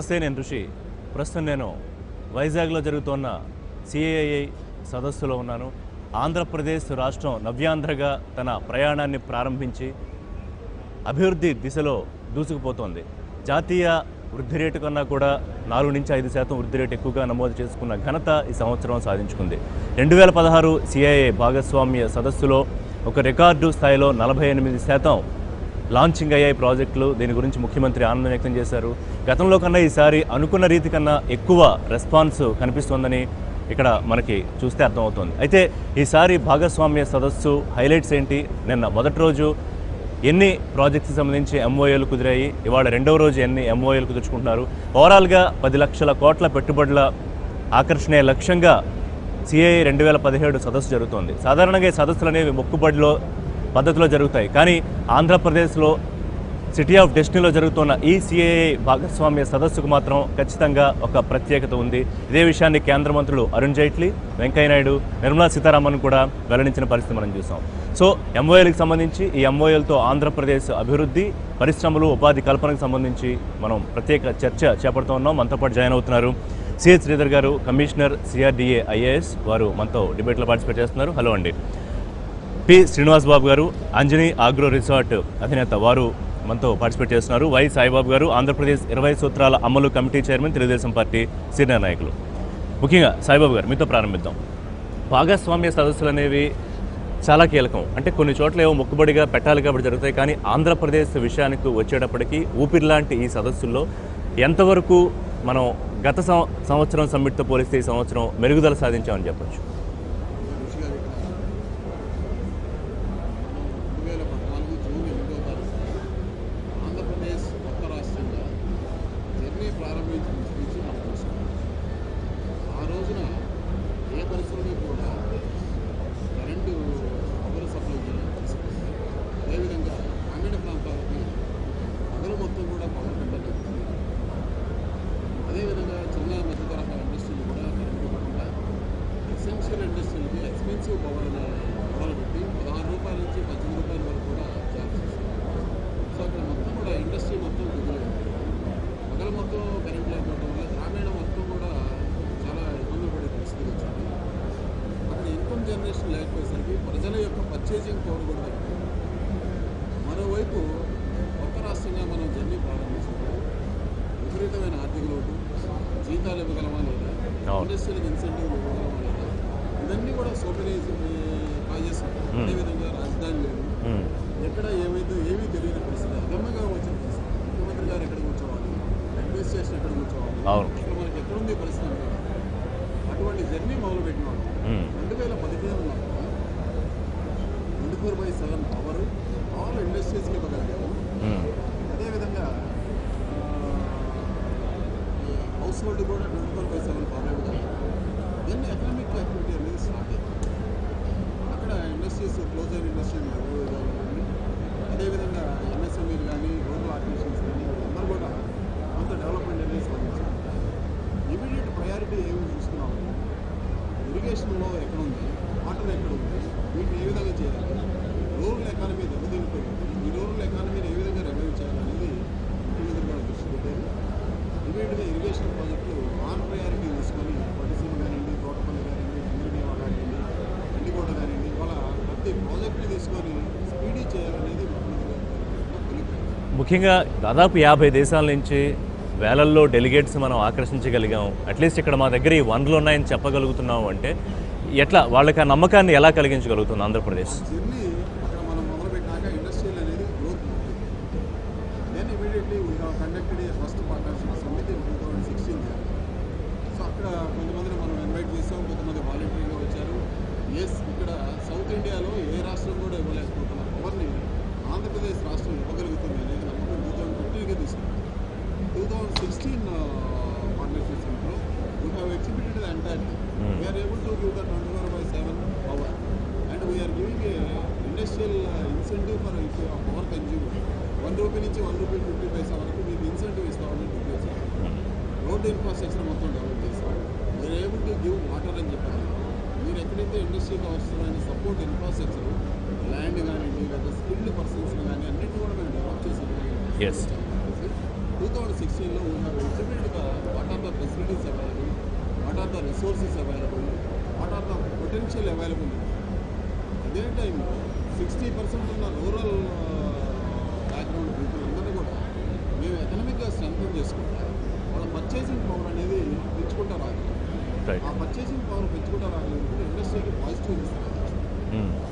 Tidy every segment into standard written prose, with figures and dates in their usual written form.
నమస్తే, నేను ఋషి. ప్రస్తుతం నేను వైజాగ్లో జరుగుతున్న సిఐఐ సదస్సులో ఉన్నాను. ఆంధ్రప్రదేశ్ రాష్ట్రం నవ్యాంధ్రగా తన ప్రయాణాన్ని ప్రారంభించి అభివృద్ధి దిశలో దూసుకుపోతోంది. జాతీయ వృద్ధి రేటు కన్నా కూడా 4-5% వృద్ధి రేటు ఎక్కువగా నమోదు చేసుకున్న ఘనత ఈ సంవత్సరం సాధించుకుంది. 2016 సిఐఐ భాగస్వామ్య సదస్సులో ఒక రికార్డు స్థాయిలో 48% లాంచింగ్ అయ్యాయి ప్రాజెక్టులు. దీని గురించి ముఖ్యమంత్రి ఆనందం వ్యక్తం చేశారు. గతంలో కన్నా ఈసారి అనుకున్న రీతి కన్నా ఎక్కువ రెస్పాన్స్ కనిపిస్తోందని ఇక్కడ మనకి చూస్తే అర్థమవుతుంది. అయితే ఈసారి భాగస్వామ్య సదస్సు హైలైట్స్ ఏంటి? నిన్న మొదటి రోజు ఎన్ని ప్రాజెక్ట్స్కి సంబంధించి ఎంఓఏలు కుదిరాయి, ఇవాళ రెండవ రోజు ఎన్ని ఎంఓఏలు కుదుర్చుకుంటున్నారు? ఓవరాల్గా 10 లక్షల కోట్ల పెట్టుబడుల ఆకర్షణే లక్ష్యంగా సిఐఐ 2017 సదస్సు జరుగుతోంది. సాధారణంగా ఈ సదస్సులు అనేవి మొక్కుబడిలో పద్ధతిలో జరుగుతాయి. కానీ ఆంధ్రప్రదేశ్లో సిటీ ఆఫ్ డెస్టినీలో జరుగుతున్న ఈ సిఐఐ భాగస్వామ్య సదస్సుకు మాత్రం ఖచ్చితంగా ఒక ప్రత్యేకత ఉంది. ఇదే విషయాన్ని కేంద్ర మంత్రులు అరుణ్ జైట్లీ, వెంకయ్యనాయుడు, నిర్మలా సీతారామన్ కూడా వెల్లడించిన పరిస్థితి మనం చూసాం. సో ఎంఓఏలకు సంబంధించి ఈ ఎంఓఏలతో ఆంధ్రప్రదేశ్ అభివృద్ధి, పరిశ్రమలు, ఉపాధి కల్పనకు సంబంధించి మనం ప్రత్యేక చర్చ చేపడుతూ ఉన్నాం. మనతో పాటు జాయిన్ అవుతున్నారు సిహెచ్ శ్రీధర్ గారు, కమిషనర్ సిఆర్డిఏ ఐఏఎస్. వారు మనతో డిబేట్లో పార్టిసిపేట్ చేస్తున్నారు. హలో అండి. పి శ్రీనివాస్ బాబు గారు, అంజనీ ఆగ్రో రిసార్ట్ అధినేత, వారు మనతో పార్టిసిపేట్ చేస్తున్నారు. వై సాయిబాబు గారు, ఆంధ్రప్రదేశ్ 20 సూత్రాల అమలు committee chairman, Telugu Desam party senior నాయకులు. ముఖ్యంగా సాయిబాబు గారు, మీతో ప్రారంభిద్దాం. భాగస్వామ్య సదస్సులు అనేవి చాలా కీలకం. అంటే కొన్ని చోట్ల ఏవో మొక్కుబడిగా పెట్టాలి కాబట్టి జరుగుతాయి. కానీ ఆంధ్రప్రదేశ్ విషయానికి వచ్చేటప్పటికి ఊపిరి లాంటి ఈ సదస్సుల్లో ఎంతవరకు మనం గత సంవత్సరం సమ్మిట్తో పోలిస్తే ఈ సంవత్సరం మెరుగుదల సాధించామని చెప్పొచ్చు? లేకపోయేసరికి ప్రజల యొక్క పర్చేసింగ్ పవర్ కూడా మరోవైపు కొత్త రాష్ట్రంగా మనం జర్నీ ప్రారంభించినప్పుడు విపరీతమైన ఆర్థిక లోటు, జీతాలు ఇవ్వగలమా లేదా, ఇండస్ట్రియల్ ఇన్సెంటివ్లు ఇవ్వగలమా లేదా, ఇవన్నీ కూడా సోపరేజ్ కాజెస్. అదేవిధంగా రాజధాని లేదు, ఎక్కడ ఏమైందో ఏమీ తెలియని పరిస్థితి, అగమ్యంగా వచ్చిన పరిస్థితి. ముఖ్యమంత్రి గారు ఎక్కడ కూర్చోవాలి, అడ్మినిస్ట్రేషన్ ఎక్కడ కూర్చోవాలి, ఇక్కడ మనకి ఎక్కడుంది పరిస్థితి అంటే అటువంటి జర్నీ మొదలుపెట్టిన వాళ్ళు 2015 24/7 పవర్ ఆల్ ఇండస్ట్రీస్కి ఇవ్వగలిగాము. అదేవిధంగా హౌస్ హోల్డ్ కూడా 24/7 పవర్ ఇవ్వగలిగాము. దెన్ ఎకనామిక్ యాక్టివిటీ అనేది స్టార్ట్ అయింది. అక్కడ ఇండస్ట్రీస్ క్లోజ్ అయిన ఇండస్ట్రీ ఇవ్వగలిగాము. అదేవిధంగా ఎంఎస్ఎంఈలు కానీ, రూరల్ ఆర్టిఫిషియల్స్ కానీ అందరూ కూడా కొంత డెవలప్మెంట్ అనేది సాధించారు. ఇమీడియట్ ప్రయారిటీ ఏమి చూస్తున్నాము, ఇరిగేషన్లో ఎక్కడ ఉంది, వాటర్ ఎక్కడ ఉంది, వీటిని ఏ విధంగా చేయాలి, రూరల్ ఎకానమీ దెబ్బతిండిపోయింది, ఈ రూరల్ ఎకానమీని ఏ విధంగా రెవెన్యూ చేయాలనేది ముఖ్యమంత్రి గారు దృష్టి పెట్టారు. ఇమీడియట్గా ఇరిగేషన్ ప్రాజెక్టులు ఆన్ ప్రయారిటీ తీసుకొని పట్టిసీమ కానివ్వండి, తోటపల్లి కానివ్వండి, చంద్రదేవ కానివ్వండి, గండికోట కానివ్వండి, ఇవాళ ప్రతి ప్రాజెక్టుని తీసుకొని స్పీడీ చేయాలనేది ముఖ్యమంత్రి గారు తొలిపోయింది. ముఖ్యంగా దాదాపు 50 దేశాల నుంచి వేలల్లో డెలిగేట్స్ మనం ఆకర్షించగలిగాం. అట్లీస్ట్ ఇక్కడ మా దగ్గర ఈ వనరులు ఉన్నాయని చెప్పగలుగుతున్నాము అంటే ఎట్లా వాళ్ళకి ఆ నమ్మకాన్ని ఎలా కలిగించగలుగుతుంది ఆంధ్రప్రదేశ్? జర్నీ అక్కడ మనం మొదలుపెట్టినాక ఇండస్ట్రియల్ అనేది growth then immediately we have conducted a first partnership summit in 2016. So అక్కడ కొంతమందిని మనం ఇన్వైట్ చేసాం, కొంతమంది వాలంటీర్గా వచ్చారు. ఇక్కడ సౌత్ ఇండియాలో ఏ రాష్ట్రం కూడా ఇవ్వలేకపోతున్న పవర్ని ఆంధ్రప్రదేశ్ రాష్ట్రం ఇవ్వగలుగుతుంది అనేది నమ్మకం 2015గా తీసుకున్నాం. 2016 partnership center, we have exhibited the entirety. We are able to give the 24/7 power, and we are giving a industrial incentive for power consumer. ₹1 నుంచి ₹1.50 వరకు మీకు ఇన్సెంటివ్ ఇస్తామని చెప్పేసి రోడ్ ఇన్ఫ్రాస్ట్రక్చర్ మొత్తం డెవలప్ చేస్తాం. We are able to give water అని చెప్పారు. మీరు ఎక్కడైతే ఇండస్ట్రీకి అవసరమైన సపోర్ట్ ఇన్ఫ్రాస్ట్రక్చర్, ల్యాండ్ కానివ్వండి, లేదా స్కిల్డ్ పర్సన్స్ కానీ అన్నింటినీ కూడా మేము డెవలప్ చేసి 2016 2016లో we have exhibited what are the facilities available, what are the resources available, what are the potential available. అదే టైంలో 60% ఉన్న రూరల్ బ్యాక్గ్రౌండ్ పీపుల్ అందరూ కూడా మేము ఎకనామిక్గా స్ట్రెంథన్ చేసుకుంటా వాళ్ళ పర్చేసింగ్ పవర్ అనేది పెంచుకుంటా రాగలం. ఆ పర్చేసింగ్ పవర్ పెంచుకుంటా రాగలిగినప్పుడు ఇండస్ట్రీకి పాజిటివ్ ఇస్తారు.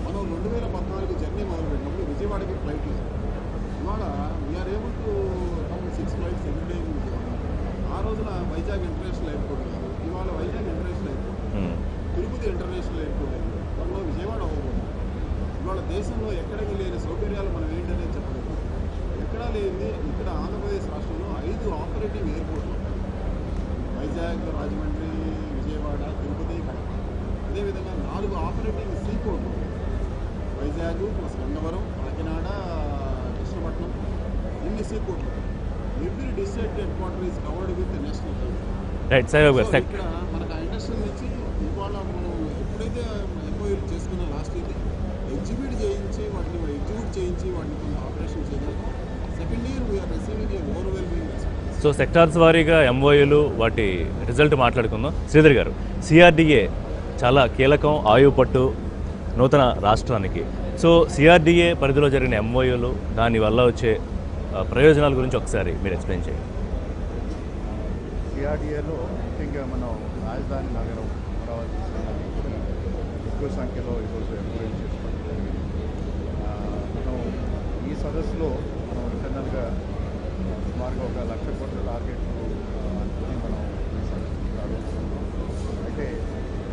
మనం 2014 జర్నీ మొదలుపెట్టినప్పుడు విజయవాడకి ఫ్లైట్ లేదు. ఇవాళ we are able to come 6 flights everyday in Vijayawada. ఆ రోజున వైజాగ్ ఇంటర్నేషనల్ ఎయిర్పోర్ట్ లేదు, ఇవాళ Vizag international airport, Tirupati international airport లేదు, త్వరలో విజయవాడ అవ్వబోతుంది. ఇవాళ దేశంలో ఎక్కడికి లేని సౌకర్యాలు మనం ఏంటనేది చెప్పలేదు. ఎక్కడా లేనిది ఇక్కడ ఆంధ్రప్రదేశ్ రాష్ట్రంలో 5 ఆపరేటింగ్ ఎయిర్పోర్ట్లు ఉన్నాయి. వైజాగ్, రాజమండ్రి, విజయవాడ, తిరుపతి, కడప. అదేవిధంగా 4 ఆపరేటింగ్ సీ పోర్ట్లు, వైజాగ్ ప్లస్ గంగవరం, కాకినాడ, కృష్ణపట్నం, ఇన్ని సీ పోర్ట్లు. Every district headquarter is covered with national highway. Right sir, ఇక్కడ మనకు ఆ ఇండస్ట్రీ నుంచి ఇవాళ మనం ఎప్పుడైతే ఎంఓయూలు చేసుకున్న లాస్ట్ ఇయర్ ఎగ్జిక్యూట్ చేయించి వాటిని కొంత ఆపరేషన్ చేయాలి. Second year we are receiving a overwhelming response. So sectors వారీగా ఎంఓయూలు వాటి రిజల్ట్ మాట్లాడుకుందాం. శ్రీధర్ గారు, సిఆర్డిఏ చాలా కీలకం ఆయువు పట్టు నూతన రాష్ట్రానికి. సో సిఆర్డిఏ పరిధిలో జరిగిన ఎంఓయూలు, దానివల్ల వచ్చే ప్రయోజనాల గురించి ఒకసారి మీరు ఎక్స్ప్లెయిన్ చేయండి. సిఆర్డిఏలో ముఖ్యంగా మనం రాజధాని నగరం అమరావతి ఎక్కువ సంఖ్యలో ఈరోజు ఎంఓయూ చేసుకోవడం జరిగింది. మనం ఈ సదస్సులో మనం ఇంటర్నల్గా సుమారుగా 1 లక్ష కోట్ల టార్గెట్లు అనుకుని మనం ఈ సదస్సుకి ఆలోచిస్తున్నాం. అయితే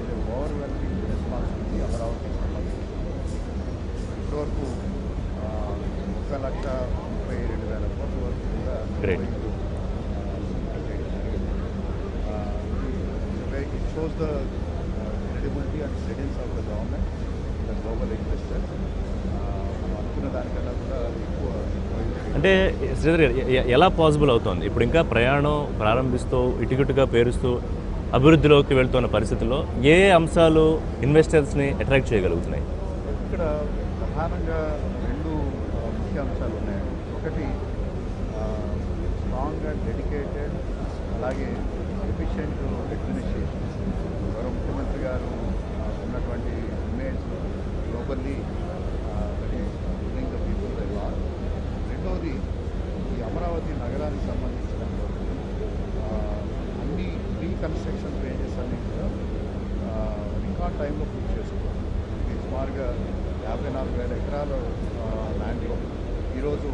ఇది ఓవర్వెల్మింగ్ రెస్పాన్సిబిలిటీ అమరావతికి సంబంధించి ఇప్పటివరకు 1,32,000 కోట్ల వరకు కూడా it shows the credibility and credence of the government, the global investors. మనం అనుకున్న దానికన్నా కూడా ఎక్కువ. అంటే శ్రీధర్ గారు, ఎలా పాసిబుల్ అవుతుంది ఇప్పుడు ఇంకా ప్రయాణం ప్రారంభిస్తూ ఇటుకటుగా పేరుస్తూ అభివృద్ధిలోకి వెళ్తున్న పరిస్థితుల్లో ఏ అంశాలు ఇన్వెస్టర్స్ని అట్రాక్ట్ చేయగలుగుతున్నాయి? ఇక్కడ ప్రధానంగా 2 ముఖ్య అంశాలు ఉన్నాయండి. ఒకటి స్ట్రాంగ్ అండ్ డెడికేటెడ్, అలాగే ఎఫిషియెంట్ అడ్మినిస్ట్రేషన్. గౌరవ ముఖ్యమంత్రి గారు ఉన్నటువంటి image globally giving the people the lot. రెండవది ఈ అమరావతి నగరానికి సంబంధించినంత అన్ని ప్రీ కన్స్ట్రక్షన్ పేజెస్ అన్ని కూడా రికార్డ్ టైంలో పూర్తి చేసుకోవాలి. ఇది సుమారుగా 54,000 ఎకరాల ల్యాండ్లో ఈరోజు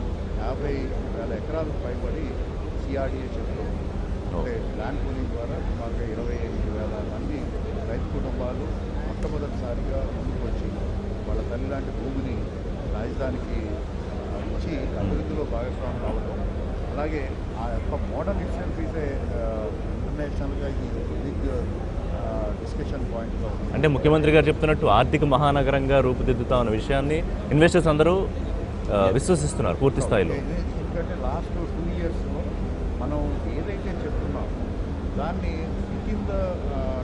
50,000 ఎకరాలు పైబడి సిఆర్డిఏ చేతిలో ఉంది. అంటే ల్యాండ్ పూలింగ్ ద్వారా సుమారుగా 28,000 మంది రైతు కుటుంబాలు మొట్టమొదటిసారిగా ముందుకు వచ్చి వాళ్ళ తల్లి లాంటి భూమిని రాజధానికి ఇచ్చి అభివృద్ధిలో భాగస్వామి కావడం. అలాగే ఆ యొక్క మోడల్ ఇట్సెల్ఫ్ ఈజ్ ఇంటర్నేషనల్గా ఇది బిగ్ డిస్కషన్ పాయింట్లో ఉంది. అంటే ముఖ్యమంత్రి గారు చెప్తున్నట్టు ఆర్థిక మహానగరంగా రూపుదిద్దుతామన్న విషయాన్ని ఇన్వెస్టర్స్ అందరూ విశ్వసిస్తున్నారు పూర్తి స్థాయిలో. ఎందుకంటే లాస్ట్ 2 ఇయర్స్లో మనం ఏదైతే చెప్తున్నామో దాన్ని వితిన్ ద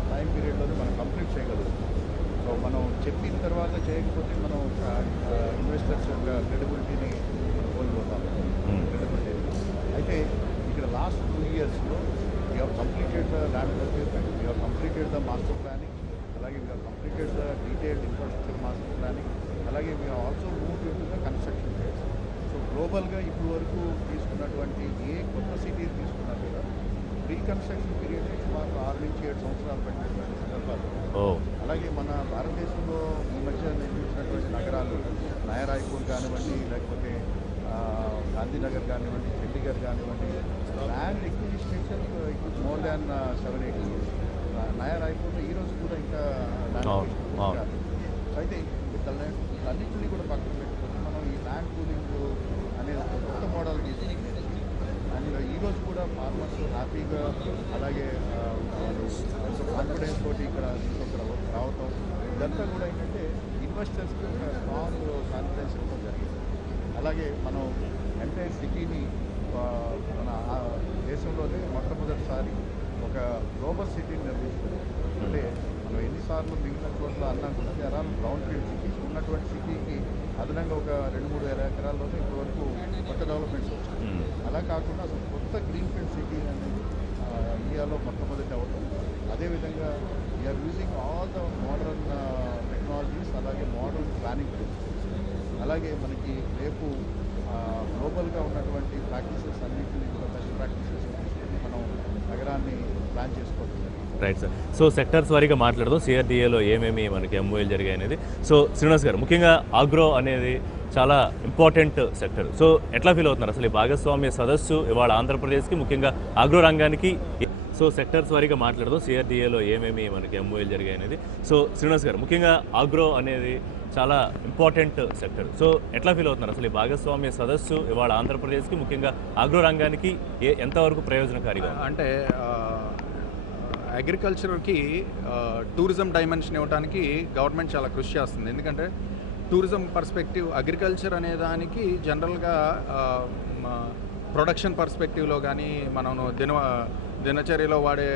టైం పీరియడ్లోనే మనం కంప్లీట్ చేయగలుగుతాం. సో మనం చెప్పిన తర్వాత చేయకపోతే మనం ఇన్వెస్టర్స్ యొక్క క్రెడిబిలిటీని కోల్పోతాం. క్రెడిబిలిటీ అయితే ఇక్కడ లాస్ట్ 2 ఇయర్స్లో we have completed the land procurement, we have completed the master planning, అలాగే we have completed the detailed infrastructure master planning, అలాగే we have also moved in to the construction phase. So గ్లోబల్గా ఇప్పుడు వరకు తీసుకున్నటువంటి ఏ కొత్త city తీసుకున్నా కూడా pre construction period సుమారు 6 నుంచి 7 సంవత్సరాలు పట్టినటువంటి సందర్భాలు. అలాగే మన భారతదేశంలో ఈ మధ్య నిర్మించినటువంటి నగరాలు నయరాయ్పూర్ కానివ్వండి, లేకపోతే గాంధీనగర్ కానివ్వండి, చండీగఢ్ కానివ్వండి, land acquisition it more than 7-8 years. నయరాయ్పూర్లో ఈరోజు కూడా ఇంకా ల్యాండ్ అయితే వీటన్నింటినీ కూడా పక్కన పెట్టుకొని మనం ఈ ల్యాండ్ పూలింగ్ అనే ఒక కొత్త మోడల్ తీసుకుంటే అండ్ ఈరోజు కూడా ఫార్మర్స్ హ్యాపీగా అలాగే కాన్ఫిడెన్స్ తోటి ఇక్కడ రావటం ఇదంతా కూడా ఏంటంటే ఇన్వెస్టర్స్కి ఒక స్ట్రాంగ్ కాన్ఫిడెన్స్ ఇవ్వడం జరిగింది. అలాగే మనం ఎంటైర్ సిటీని మన దేశంలోనే మొట్టమొదటిసారి ఒక గ్లోబల్ సిటీని నిర్మిస్తున్నాం. అంటే మనం ఎన్నిసార్లు మిగిలిన చోట్ల అన్నా కూడా అరౌండ్ గ్రౌండ్ ఫీల్డ్ సిటీస్ ఉన్నటువంటి సిటీకి అదనంగా ఒక 2-3 వేల ఎకరాల్లోనే ఇప్పటివరకు కొత్త డెవలప్మెంట్స్ వచ్చాయి. అలా కాకుండా అసలు కొత్త గ్రీన్ ఫీల్డ్ సిటీ అనేది ఇండియాలో మొట్టమొదటి అవటం. అదేవిధంగా we are using all the modern technologies, అలాగే మోడర్న్ ప్లానింగ్ టూల్స్. అలాగే మనకి రేపు గ్లోబల్గా ఉన్నటువంటి ప్రాక్టీసెస్ అన్నింటినీ కూడా బెస్ట్ ప్రాక్టీసెస్ తీసుకుని మనం నగరాన్ని ప్లాన్ చేసుకోవచ్చు. Right sir. సో సెక్టర్స్ వారీగా మాట్లాడదాం. సిఆర్డీఏలో ఏమేమి మనకి ఎంఓఏలు జరిగాయి అనేది. సో శ్రీనివాస్ గారు, ముఖ్యంగా ఆగ్రో అనేది చాలా ఇంపార్టెంట్ సెక్టర్. సో ఎట్లా ఫీల్ అవుతున్నారు అసలు ఈ భాగస్వామ్య సదస్సు ఇవాళ ఆంధ్రప్రదేశ్కి, ముఖ్యంగా ఆగ్రో రంగానికి? సో సెక్టర్స్ వారీగా మాట్లాడదాం. సిఆర్డీఏలో ఏమేమి మనకి ఎంఓఏలు జరిగాయి అనేది. సో శ్రీనివాస్ గారు, ముఖ్యంగా ఆగ్రో అనేది చాలా ఇంపార్టెంట్ సెక్టర్. సో ఎట్లా ఫీల్ అవుతున్నారు అసలు ఈ భాగస్వామ్య సదస్సు ఇవాళ ఆంధ్రప్రదేశ్కి, ముఖ్యంగా ఆగ్రో రంగానికి ఎంతవరకు ప్రయోజనకారిగా? అంటే అగ్రికల్చర్కి టూరిజం డైమెన్షన్ ఇవ్వడానికి గవర్నమెంట్ చాలా కృషి చేస్తుంది. ఎందుకంటే టూరిజం పర్స్పెక్టివ్, అగ్రికల్చర్ అనే దానికి జనరల్గా ప్రొడక్షన్ పర్స్పెక్టివ్లో కానీ మనం దినచర్యలో వాడే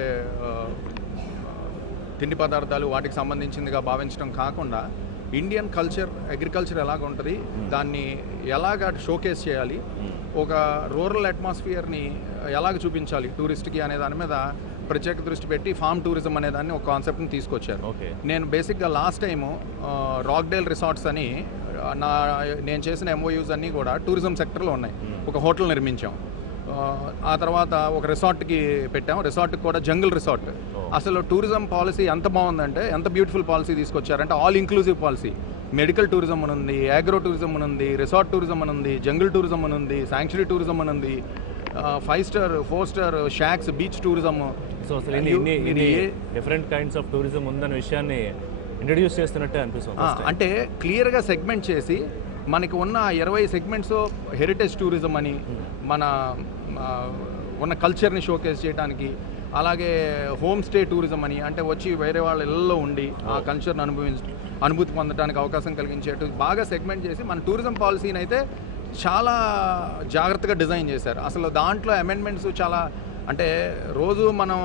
తిండి పదార్థాలు వాటికి సంబంధించిందిగా భావించడం కాకుండా ఇండియన్ కల్చర్, అగ్రికల్చర్ ఎలాగ ఉంటుంది, దాన్ని ఎలాగ షోకేస్ చేయాలి, ఒక రూరల్ అట్మాస్ఫియర్ని ఎలాగ చూపించాలి టూరిస్ట్కి అనే దాని మీద ప్రత్యేక దృష్టి పెట్టి ఫార్మ్ టూరిజం అనే దాన్ని ఒక కాన్సెప్ట్ని తీసుకొచ్చారు. నేను బేసిక్గా లాస్ట్ టైము రాక్డేల్ రిసార్ట్స్ అని నేను చేసిన ఎంఓయూస్ అన్నీ కూడా టూరిజం సెక్టర్లో ఉన్నాయి. ఒక హోటల్ నిర్మించాం, ఆ తర్వాత ఒక రిసార్ట్కి పెట్టాం. రిసార్ట్కి కూడా జంగిల్ రిసార్ట్. అసలు టూరిజం పాలసీ ఎంత బాగుందంటే, ఎంత బ్యూటిఫుల్ పాలసీ తీసుకొచ్చారంటే all inclusive policy. Medical tourism అని ఉంది, అగ్రో టూరిజం అని ఉంది, రిసార్ట్ టూరిజం అని ఉంది, జంగిల్ టూరిజం అని ఉంది, శాంక్చురీ టూరిజం అని ఉంది, 5 star 4 star shacks, beach tourism. So అసలు ఇన్ని డిఫరెంట్ కైండ్స్ ఆఫ్ టూరిజం ఉందన్న విషయాన్ని ఇంట్రడ్యూస్ చేస్తున్నట్టే అనిపిస్తుంది. అంటే క్లియర్గా సెగ్మెంట్ చేసి మనకి ఉన్న 20 సెగ్మెంట్స్ హెరిటేజ్ టూరిజం అని, మన ఉన్న కల్చర్ని షోకేస్ చేయడానికి, అలాగే హోమ్ స్టే టూరిజం అని, అంటే వచ్చి వేరే వాళ్ళ ఇళ్ళల్లో ఉండి ఆ కల్చర్ని అనుభూతి పొందడానికి అవకాశం కలిగించేట్టు బాగా సెగ్మెంట్ చేసి మన టూరిజం పాలసీని అయితే చాలా జాగ్రత్తగా డిజైన్ చేశారు. అసలు దాంట్లో అమెండ్మెంట్స్ చాలా, అంటే రోజు మనం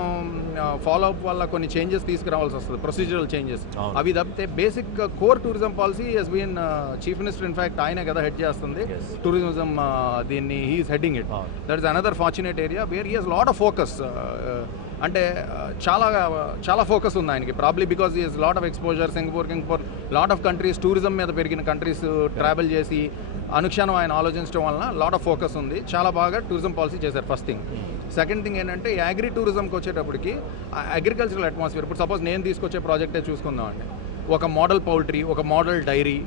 ఫాలో అప్ వల్ల కొన్ని చేంజెస్ తీసుకురావాల్సి వస్తుంది, ప్రొసీజరల్ చేంజెస్. అవి తప్పితే basic core tourism policy has been chief minister in fact ఆయనే కదా హెడ్ చేస్తుంది టూరిజం, దీన్ని he is heading it. That is another fortunate area where he has lot of focus. అంటే చాలా ఫోకస్ ఉంది ఆయనకి, probably because he has lot of exposure. Singapore lot of countries, tourism మీద పెరిగిన కంట్రీస్ ట్రావెల్ చేసి అనుక్షణం ఆయన ఆలోచించడం వలన లాట్ ఆఫ్ ఫోకస్ ఉంది. చాలా బాగా టూరిజం పాలసీ చేశారు, ఫస్ట్ థింగ్. సెకండ్ థింగ్ ఏంటంటే అగ్రి టూరిజంకి వచ్చేటప్పటికి అగ్రికల్చరల్ అట్మాస్ఫియర్, ఇప్పుడు సపోజ్ నేను తీసుకొచ్చే ప్రాజెక్టే చూసుకుందాం అండి. ఒక మోడల్ పౌల్ట్రీ, ఒక మోడల్ డైరీ,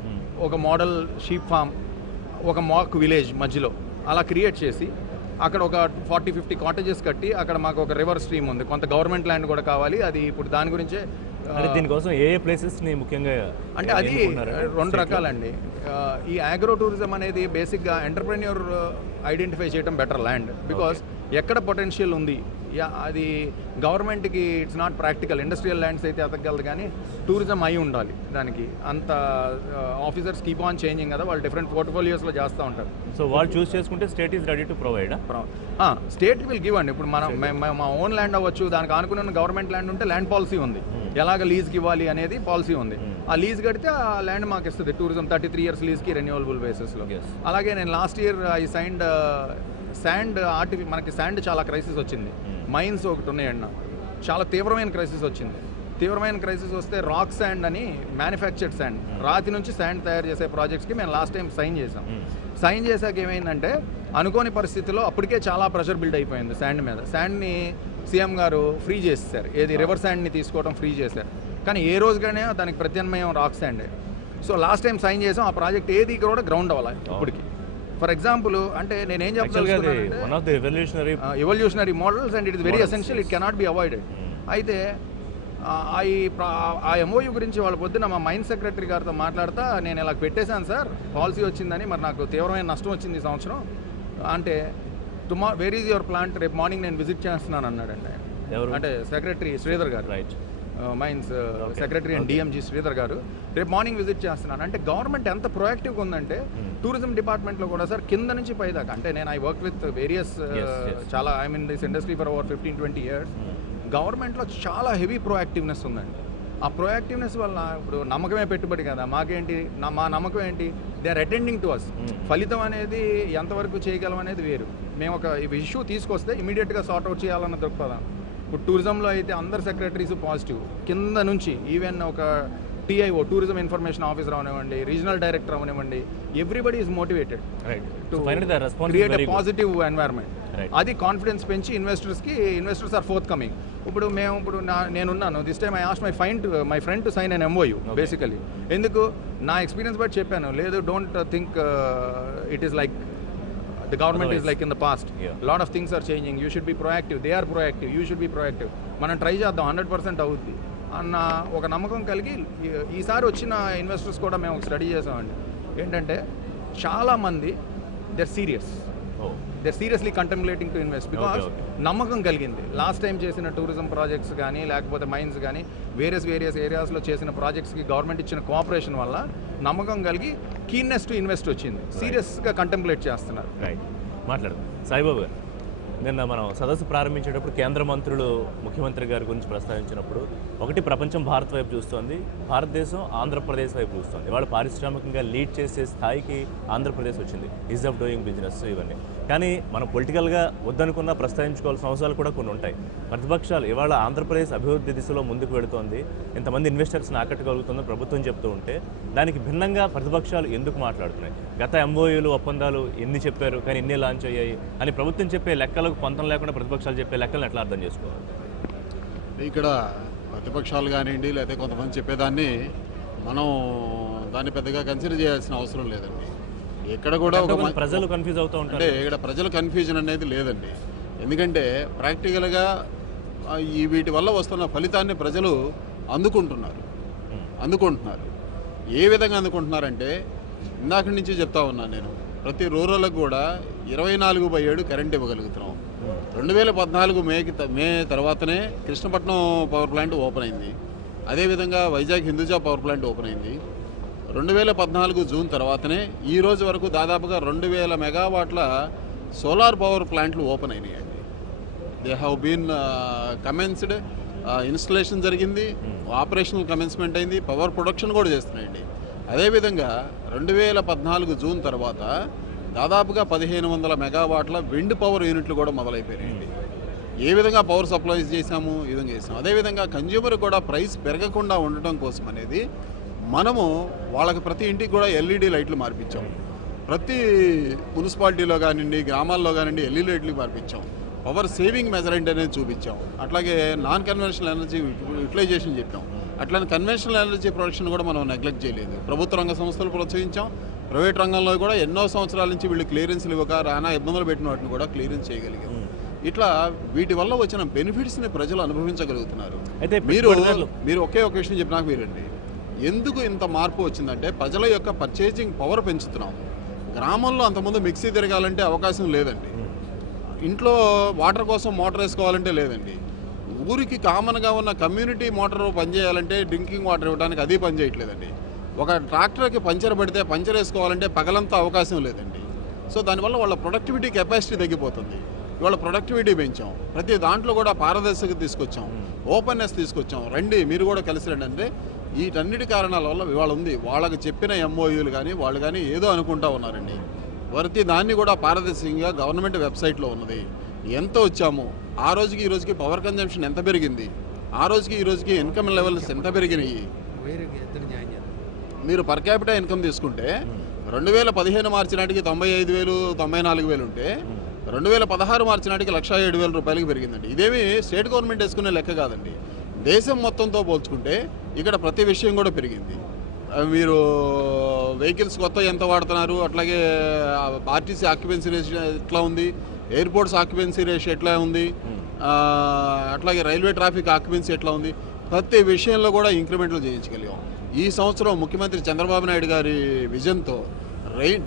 ఒక మోడల్ షీప్ ఫామ్, ఒక మాక్ విలేజ్ మధ్యలో అలా క్రియేట్ చేసి అక్కడ ఒక 40-50 కాటేజెస్ కట్టి అక్కడ మాకు ఒక రివర్ స్ట్రీమ్ ఉంది, కొంత గవర్నమెంట్ ల్యాండ్ కూడా కావాలి. అది ఇప్పుడు దాని గురించే దీనికోసం ఏ ప్లేసెస్ని ముఖ్యంగా అంటే అది 2 రకాలండి. ఈ అగ్రో టూరిజం అనేది బేసిక్గా ఎంటర్ప్రెన్యూర్ ఐడెంటిఫై చేయడం బెటర్ ల్యాండ్, బికాస్ ఎక్కడ పొటెన్షియల్ ఉంది అది గవర్నమెంట్కి it's not practical. Industrial lands అయితే ఎతగలదు, కానీ టూరిజం అయి ఉండాలి దానికి. అంత ఆఫీసర్స్ కీప్ ఆన్ చేంజింగ్ కదా, వాళ్ళు డిఫరెంట్ పోర్ట్ఫోలియోస్లో చేస్తూ ఉంటారు. సో వాళ్ళు చూస్ చేసుకుంటే state is ready to provide. State will give అండి. ఇప్పుడు మా ఓన్ ల్యాండ్ అవ్వచ్చు, దానికి ఆనుకున్న గవర్నమెంట్ ల్యాండ్ ఉంటే ల్యాండ్ పాలసీ ఉంది, ఎలాగ లీజ్కి ఇవ్వాలి అనేది పాలసీ ఉంది. ఆ లీజ్ కడితే ఆ ల్యాండ్ మాకు ఇస్తుంది టూరిజం 33 years లీజ్కి రెన్యూవబుల్ బేసిస్లో. అలాగే నేను last year I signed sand మనకి శాండ్ చాలా క్రైసిస్ వచ్చింది. మైన్స్ ఒకటి ఉన్నాయన్న, చాలా తీవ్రమైన క్రైసిస్ వచ్చింది. తీవ్రమైన క్రైసిస్ వస్తే రాక్ శాండ్ అని మ్యానుఫ్యాక్చర్డ్ శాండ్, రాతి నుంచి శాండ్ తయారు చేసే ప్రాజెక్ట్స్కి మేము లాస్ట్ టైం సైన్ చేసాం. సైన్ చేశాక ఏమైందంటే అనుకోని పరిస్థితిలో అప్పటికే చాలా ప్రెషర్ బిల్డ్ అయిపోయింది శాండ్ మీద. శాండ్ని సీఎం గారు ఫ్రీ చేసేసారు, ఏది రివర్ శాండ్ని తీసుకోవడం ఫ్రీ చేశారు. కానీ ఏ రోజుగానే దానికి ప్రత్యామ్నాయం rock sand. So last time sign చేసాం, ఆ ప్రాజెక్ట్ ఏది కూడా గ్రౌండ్ అవ్వాలి ఇప్పటికి. ఫర్ ఎగ్జాంపుల్ అంటే నేనేం చెప్తాను, evolutionary models and it is very essential, it cannot be avoided. అయితే ఆ ఎంఓయూ గురించి వాళ్ళ పొద్దున మా మైన్ సెక్రటరీ గారితో మాట్లాడుతా, నేను ఇలా పెట్టేశాను సార్ పాలసీ వచ్చిందని, మరి నాకు తీవ్రమైన నష్టం వచ్చింది ఈ సంవత్సరం అంటే, వేర్ ఈజ్ యువర్ ప్లాంట్, రేపు మార్నింగ్ నేను విజిట్ చేస్తున్నాను అన్నాడండి. అంటే secretary Sridhar garu, right, mines secretary and DMG Sridhar garu, రేపు మార్నింగ్ విజిట్ చేస్తున్నాను అంటే గవర్నమెంట్ ఎంత ప్రొయాక్టివ్గా ఉందంటే టూరిజం డిపార్ట్మెంట్లో కూడా సార్ కింద నుంచి పైదాకా. అంటే నేను ఐ వర్క్ విత్ వేరియస్ చాలా, I mean this industry for over 15-20 years. గవర్నమెంట్లో చాలా హెవీ ప్రొయాక్టివ్నెస్ ఉందండి. ఆ ప్రొయాక్టివ్నెస్ వల్ల ఇప్పుడు నమ్మకమే పెట్టుబడి కదా, మాకేంటి మా నమ్మకం ఏంటి, they are attending to us. ఫలితం అనేది ఎంతవరకు చేయగలం అనేది వేరు. మేము ఒక ఇష్యూ తీసుకొస్తే ఇమీడియట్గా సార్ట్అవుట్ చేయాలన్న దృక్పథం. ఇప్పుడు టూరిజంలో అయితే అందరు సెక్రటరీస్ పాజిటివ్, కింద నుంచి ఈవెన్ ఒక TIO టూరిజం ఇన్ఫర్మేషన్ ఆఫీసర్ అవనివ్వండి, రీజనల్ డైరెక్టర్ అవనివ్వండి, everybody is motivated to create a positive environment. అది కాన్ఫిడెన్స్ పెంచి ఇన్వెస్టర్స్ ఆర్ ఫోర్త్ కమింగ్. ఇప్పుడు నేనున్నాను, this time I ask my friend to sign an MOU basically. ఎందుకు నా experience బట్టి చెప్పాను, లేదు don't think it is like the government is like in the past. Lot of things are changing, you should be proactive, they are proactive, you should be proactive. మనం try చేద్దాం, 100% అవుద్ది అన్న ఒక నమ్మకం కలిగి ఈసారి వచ్చిన ఇన్వెస్టర్స్ కూడా మేము ఒక స్టడీ చేసామండి. ఏంటంటే చాలామంది they're seriously కంటెంప్లేటింగ్ to invest because నమ్మకం కలిగింది. లాస్ట్ టైం చేసిన టూరిజం ప్రాజెక్ట్స్ కానీ లేకపోతే మైన్స్ కానీ వేరియస్ ఏరియాస్లో చేసిన ప్రాజెక్ట్స్కి గవర్నమెంట్ ఇచ్చిన కోఆపరేషన్ వల్ల నమ్మకం కలిగి కీన్నెస్ టు ఇన్వెస్ట్ వచ్చింది, సీరియస్గా కంటెంప్లేట్ చేస్తున్నారు. రైట్, మాట్లాడదాం. సాయిబాబు గారు, నిన్న మనం సదస్సు ప్రారంభించేటప్పుడు కేంద్ర మంత్రులు ముఖ్యమంత్రి గారి గురించి ప్రస్తావించినప్పుడు ఒకటి, ప్రపంచం భారత్ వైపు చూస్తోంది, భారతదేశం ఆంధ్రప్రదేశ్ వైపు చూస్తోంది. ఇవాళ పారిశ్రామికంగా లీడ్ చేసే స్థాయికి ఆంధ్రప్రదేశ్ వచ్చింది, ఈజ్ ఆఫ్ డూయింగ్ బిజినెస్ ఇవన్నీ. కానీ మనం పొలిటికల్గా వద్దనుకున్న ప్రస్తావించుకోవాల్సిన అవసరాలు కూడా కొన్ని ఉంటాయి. ప్రతిపక్షాలు ఇవాళ ఆంధ్రప్రదేశ్ అభివృద్ధి దిశలో ముందుకు వెళుతోంది, ఇంతమంది ఇన్వెస్టర్స్ని ఆకట్టుకోగలుగుతుందని ప్రభుత్వం చెప్తూ ఉంటే దానికి భిన్నంగా ప్రతిపక్షాలు ఎందుకు మాట్లాడుతున్నాయి? గత MOUలు ఒప్పందాలు ఎన్ని చెప్పారు కానీ ఎన్ని లాంచ్ అయ్యాయి అని ప్రభుత్వం చెప్పే లెక్కలకు పొంతం లేకుండా ప్రతిపక్షాలు చెప్పే లెక్కలను ఎట్లా అర్థం చేసుకోవాలి? ఇక్కడ ప్రతిపక్షాలు కానివ్వండి లేదా కొంతమంది చెప్పేదాన్ని మనం దాన్ని పెద్దగా కన్సిడర్ చేయాల్సిన అవసరం లేదండి. ఎక్కడ కూడా ప్రజలు కన్ఫ్యూజ్ అవుతూ ఉంటారు. అంటే ఇక్కడ ప్రజల కన్ఫ్యూజన్ అనేది లేదండి. ఎందుకంటే ప్రాక్టికల్గా వీటి వల్ల వస్తున్న ఫలితాన్ని ప్రజలు అందుకుంటున్నారు. ఏ విధంగా అందుకుంటున్నారంటే ఇందాక నుంచి చెప్తా ఉన్నాను నేను, ప్రతి రూరల్కి కూడా 24/7 కరెంట్ ఇవ్వగలుగుతున్నాం. 2014 మే తర్వాతనే కృష్ణపట్నం పవర్ ప్లాంట్ ఓపెన్ అయింది. అదేవిధంగా Vizag Hinduja power plant open అయింది. 2014 జూన్ తర్వాతనే ఈ రోజు వరకు దాదాపుగా 2000 మెగావాట్ల సోలార్ పవర్ ప్లాంట్లు ఓపెన్ అయినాయండి. They have been commenced, installation జరిగింది, ఆపరేషనల్ కమెన్స్మెంట్ అయింది, పవర్ ప్రొడక్షన్ కూడా చేస్తున్నాయండి. అదేవిధంగా 2014 జూన్ తర్వాత దాదాపుగా 1500 మెగావాట్ల విండ్ పవర్ యూనిట్లు కూడా మొదలైపోయాయండి. ఏ విధంగా పవర్ సప్లైస్ చేశాము, ఈ విధంగా చేసాము. అదేవిధంగా కన్జ్యూమర్ కూడా ప్రైస్ పెరగకుండా ఉండటం కోసం అనేది మనము వాళ్ళకి ప్రతి ఇంటికి కూడా LED లైట్లు మార్పించాం. ప్రతి మున్సిపాలిటీలో కానివ్వండి, గ్రామాల్లో కానివ్వండి LED లైట్లు మార్పించాం. పవర్ సేవింగ్ మెజర్మెంట్ అనేది చూపించాం. అట్లాగే నాన్ కన్వెన్షనల్ ఎనర్జీ యూటిలైజేషన్ చెప్పాం. అట్లానే కన్వెన్షనల్ ఎనర్జీ ప్రొడక్షన్ కూడా మనం నెగ్లెక్ట్ చేయలేదు. ప్రభుత్వ రంగ సంస్థలు ప్రోత్సహించాం. ప్రైవేట్ రంగంలో కూడా ఎన్నో సంవత్సరాల నుంచి వీళ్ళు క్లియరెన్స్లు ఇవ్వక రానా ఇబ్బందులు పెట్టిన వాటిని కూడా క్లియరెన్స్ చేయగలిగాం. ఇట్లా వీటి వల్ల వచ్చిన బెనిఫిట్స్ని ప్రజలు అనుభవించగలుగుతున్నారు. అయితే మీరు ఒకే ఒక విషయం చెప్పినాక మీరండి, ఎందుకు ఇంత మార్పు వచ్చిందంటే ప్రజల యొక్క పర్చేజింగ్ పవర్ పెంచుతున్నాం. గ్రామంలో అంతకుముందు మిక్సీ తిరగాలంటే అవకాశం లేదండి. ఇంట్లో వాటర్ కోసం మోటార్ వేసుకోవాలంటే లేదండి. ఊరికి కామన్గా ఉన్న కమ్యూనిటీ మోటార్ పనిచేయాలంటే డ్రింకింగ్ వాటర్ ఇవ్వడానికి అది పనిచేయట్లేదండి. ఒక ట్రాక్టర్కి పంచర్ పడితే పంచర్ వేసుకోవాలంటే పగలంతా అవకాశం లేదండి. సో దానివల్ల వాళ్ళ ప్రొడక్టివిటీ కెపాసిటీ తగ్గిపోతుంది. ఇవాళ ప్రొడక్టివిటీ పెంచాం, ప్రతి దాంట్లో కూడా పారదర్శకత తీసుకొచ్చాం, ఓపెన్నెస్ తీసుకొచ్చాం. రండి మీరు కూడా కలిసి రండి అంటే వీటన్నిటి కారణాల వల్ల ఇవాళ ఉంది. వాళ్ళకి చెప్పిన MOUలు కానీ వాళ్ళు కానీ ఏదో అనుకుంటా ఉన్నారండి. ప్రతి దాన్ని కూడా పారదర్శకంగా గవర్నమెంట్ వెబ్సైట్లో ఉన్నది. ఎంత వచ్చాము, ఆ రోజుకి ఈ రోజుకి పవర్ కన్జంప్షన్ ఎంత పెరిగింది, ఆ రోజుకి ఈ రోజుకి ఇన్కమ్ లెవెల్స్ ఎంత పెరిగినాయి. మీరు పర్ క్యాపిటల్ ఇన్కమ్ తీసుకుంటే 2015 మార్చి నాటికి 95,000 94,000 ఉంటే 2016 మార్చి నాటికి 107,000 రూపాయలకి పెరిగిందండి. ఇదేమి స్టేట్ గవర్నమెంట్ వేసుకునే లెక్క కాదండి. దేశం మొత్తంతో పోల్చుకుంటే ఇక్కడ ప్రతి విషయం కూడా పెరిగింది. మీరు వెహికల్స్ కొత్త ఎంత వాడుతున్నారు, అట్లాగే ఆర్టీసీ ఆక్యుపెన్సీ రేషియో ఎట్లా ఉంది, ఎయిర్పోర్ట్స్ ఆక్యుపెన్సీ రేషియో ఎట్లా ఉంది, అట్లాగే రైల్వే ట్రాఫిక్ ఆక్యుపెన్సీ ఎట్లా ఉంది, ప్రతి విషయంలో కూడా ఇంక్రిమెంట్లు చేయించగలిగాం. ఈ సంవత్సరం ముఖ్యమంత్రి చంద్రబాబు నాయుడు గారి విజన్తో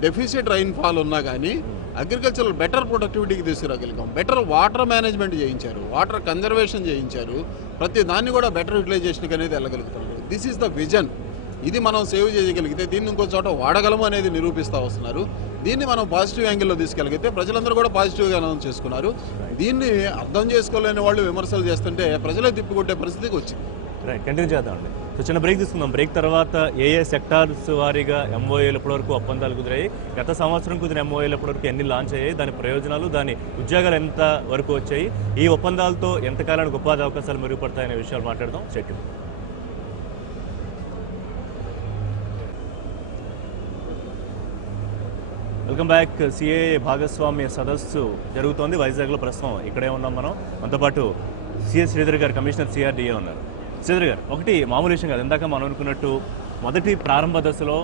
డెఫిసిట్ రైన్ఫాల్ ఉన్నా కానీ అగ్రికల్చరల్ బెటర్ ప్రొడక్టివిటీకి తీసుకురాగలిగాం. బెటర్ వాటర్ మేనేజ్మెంట్ చేయించారు, వాటర్ కన్జర్వేషన్ చేయించారు. ప్రతి దాన్ని కూడా బెటర్ యూటిలైజేషన్కి అనేది వెళ్ళగలుగుతున్నారు. This is the vision. ఇది మనం సేవ్ చేయగలిగితే దీన్ని ఇంకో చోట వాడగలము అనేది నిరూపిస్తూ వస్తున్నారు. దీన్ని మనం పాజిటివ్ యాంగిల్లో తీసుకెళ్ళగితే ప్రజలందరూ కూడా పాజిటివ్గా అనౌన్స్ చేసుకున్నారు. దీన్ని అర్థం చేసుకోలేని వాళ్ళు విమర్శలు చేస్తుంటే ప్రజలే తిప్పికొట్టే పరిస్థితికి వచ్చింది. రైట్, కంటిన్యూ చేద్దామండి. సో చిన్న బ్రేక్ తీసుకుందాం. బ్రేక్ తర్వాత ఏ సెక్టార్స్ వారీగా ఎంఓఏలు ఇప్పటివరకు ఒప్పందాలు కుదిరాయి, గత సంవత్సరం కుదిరిన ఎంఓఏలు ఇప్పటివరకు ఎన్ని లాంచ్ అయ్యాయి, దాని ప్రయోజనాలు, దాని ఉద్యోగాలు ఎంత వరకు వచ్చాయి, ఈ ఒప్పందాలతో ఎంతకాలానికి ఉపాధి అవకాశాలు మెరుగుపడతాయనే విషయాలు మాట్లాడదాం. చెట్టు వెల్కమ్ బ్యాక్. సిఏఏ భాగస్వామ్య సదస్సు జరుగుతోంది వైజాగ్లో. ప్రస్తుతం ఇక్కడే ఉన్నాం మనం. మనతో పాటు సిఎస్ శ్రీధర్ గారు, కమిషనర్ సిఆర్డీఏ ఉన్నారు. శ్రీధర్ గారు, ఒకటి మామూలు విషయం కాదు, ఇందాక మనం అనుకున్నట్టు మొదటి ప్రారంభ దశలో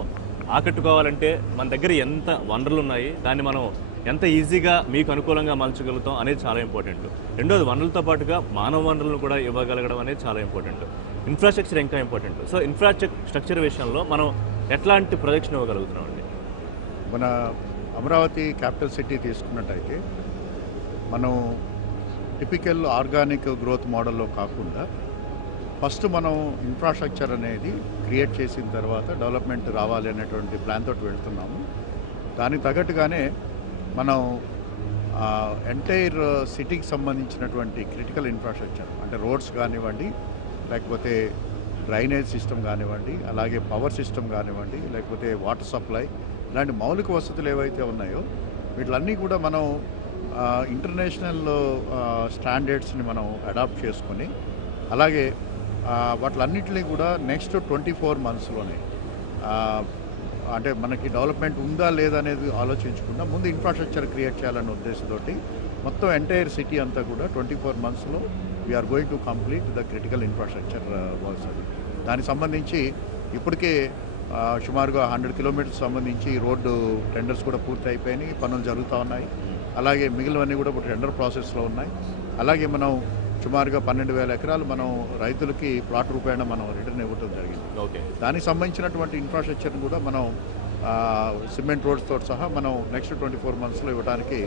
ఆకట్టుకోవాలంటే మన దగ్గర ఎంత వనరులు ఉన్నాయి, దాన్ని మనం ఎంత ఈజీగా మీకు అనుకూలంగా మలచగలుగుతాం అనేది చాలా ఇంపార్టెంట్. రెండోది, వనరులతో పాటుగా మానవ వనరులను కూడా ఇవ్వగలగడం అనేది చాలా ఇంపార్టెంట్. ఇన్ఫ్రాస్ట్రక్చర్ ఇంకా ఇంపార్టెంట్. సో ఇన్ఫ్రాస్ట్రక్చర్ విషయంలో మనం ఎట్లాంటి ప్రొజెక్షన్ ఇవ్వగలుగుతున్నాం అండి? మన అమరావతి క్యాపిటల్ సిటీ తీసుకున్నట్టయితే మనం టిపికల్ ఆర్గానిక్ గ్రోత్ మోడల్లో కాకుండా ఫస్ట్ మనం ఇన్ఫ్రాస్ట్రక్చర్ అనేది క్రియేట్ చేసిన తర్వాత డెవలప్మెంట్ రావాలి అనేటువంటి ప్లాన్ తోటి వెళ్తున్నాము. దానికి తగ్గట్టుగానే మనం ఎంటైర్ సిటీకి సంబంధించినటువంటి క్రిటికల్ ఇన్ఫ్రాస్ట్రక్చర్ అంటే రోడ్స్ కానివ్వండి, లేకపోతే డ్రైనేజ్ సిస్టమ్ కానివ్వండి, అలాగే పవర్ సిస్టమ్ కానివ్వండి, లేకపోతే వాటర్ సప్లై, ఇలాంటి మౌలిక వసతులు ఏవైతే ఉన్నాయో వీటిలన్నీ కూడా మనం ఇంటర్నేషనల్ స్టాండర్డ్స్ని మనం అడాప్ట్ చేసుకొని, అలాగే వాటిలన్నింటినీ కూడా నెక్స్ట్ 24 monthsలోనే అంటే మనకి డెవలప్మెంట్ ఉందా లేదా అనేది ఆలోచించకుండా ముందు ఇన్ఫ్రాస్ట్రక్చర్ క్రియేట్ చేయాలనే ఉద్దేశంతో మొత్తం ఎంటైర్ సిటీ అంతా కూడా 24 monthsలో we are going to complete the critical infrastructure works. అది దానికి సంబంధించి ఇప్పటికే సుమారుగా 100 kilometers సంబంధించి రోడ్డు టెండర్స్ కూడా పూర్తి అయిపోయినాయి, పనులు జరుగుతూ ఉన్నాయి. అలాగే మిగిలినవన్నీ కూడా ఇప్పుడు టెండర్ ప్రాసెస్లో ఉన్నాయి. అలాగే మనం సుమారుగా 12,000 ఎకరాలు మనం రైతులకి ప్లాట్ రూపాయన మనం రిటర్న్ ఇవ్వడం జరిగింది. ఓకే, దానికి సంబంధించినటువంటి ఇన్ఫ్రాస్ట్రక్చర్ని కూడా మనం సిమెంట్ రోడ్స్తో సహా మనం నెక్స్ట్ 24 monthsలో ఇవ్వడానికి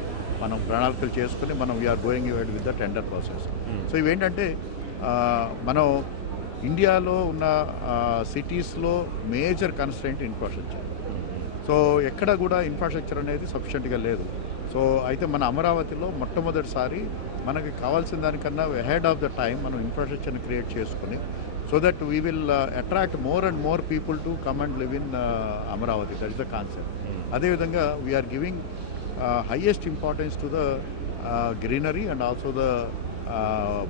మనం ప్రణాళికలు చేసుకుని మనం we are going with the tender process. So ఇవేంటంటే మనం ఇండియాలో ఉన్న సిటీస్లో మేజర్ కన్స్ట్రెయింట్ ఇన్ఫ్రాస్ట్రక్చర్. సో ఎక్కడ కూడా ఇన్ఫ్రాస్ట్రక్చర్ అనేది సఫిషియెంట్గా లేదు. సో అయితే మన అమరావతిలో మొట్టమొదటిసారి మనకి కావాల్సిన దానికన్నా అహెడ్ ఆఫ్ ద టైం మనం ఇన్ఫ్రాస్ట్రక్చర్ని క్రియేట్ చేసుకుని so that we will attract more and more people to come and live in Amaravati. That is the concept. అదేవిధంగా we are giving highest importance to the greenery and also the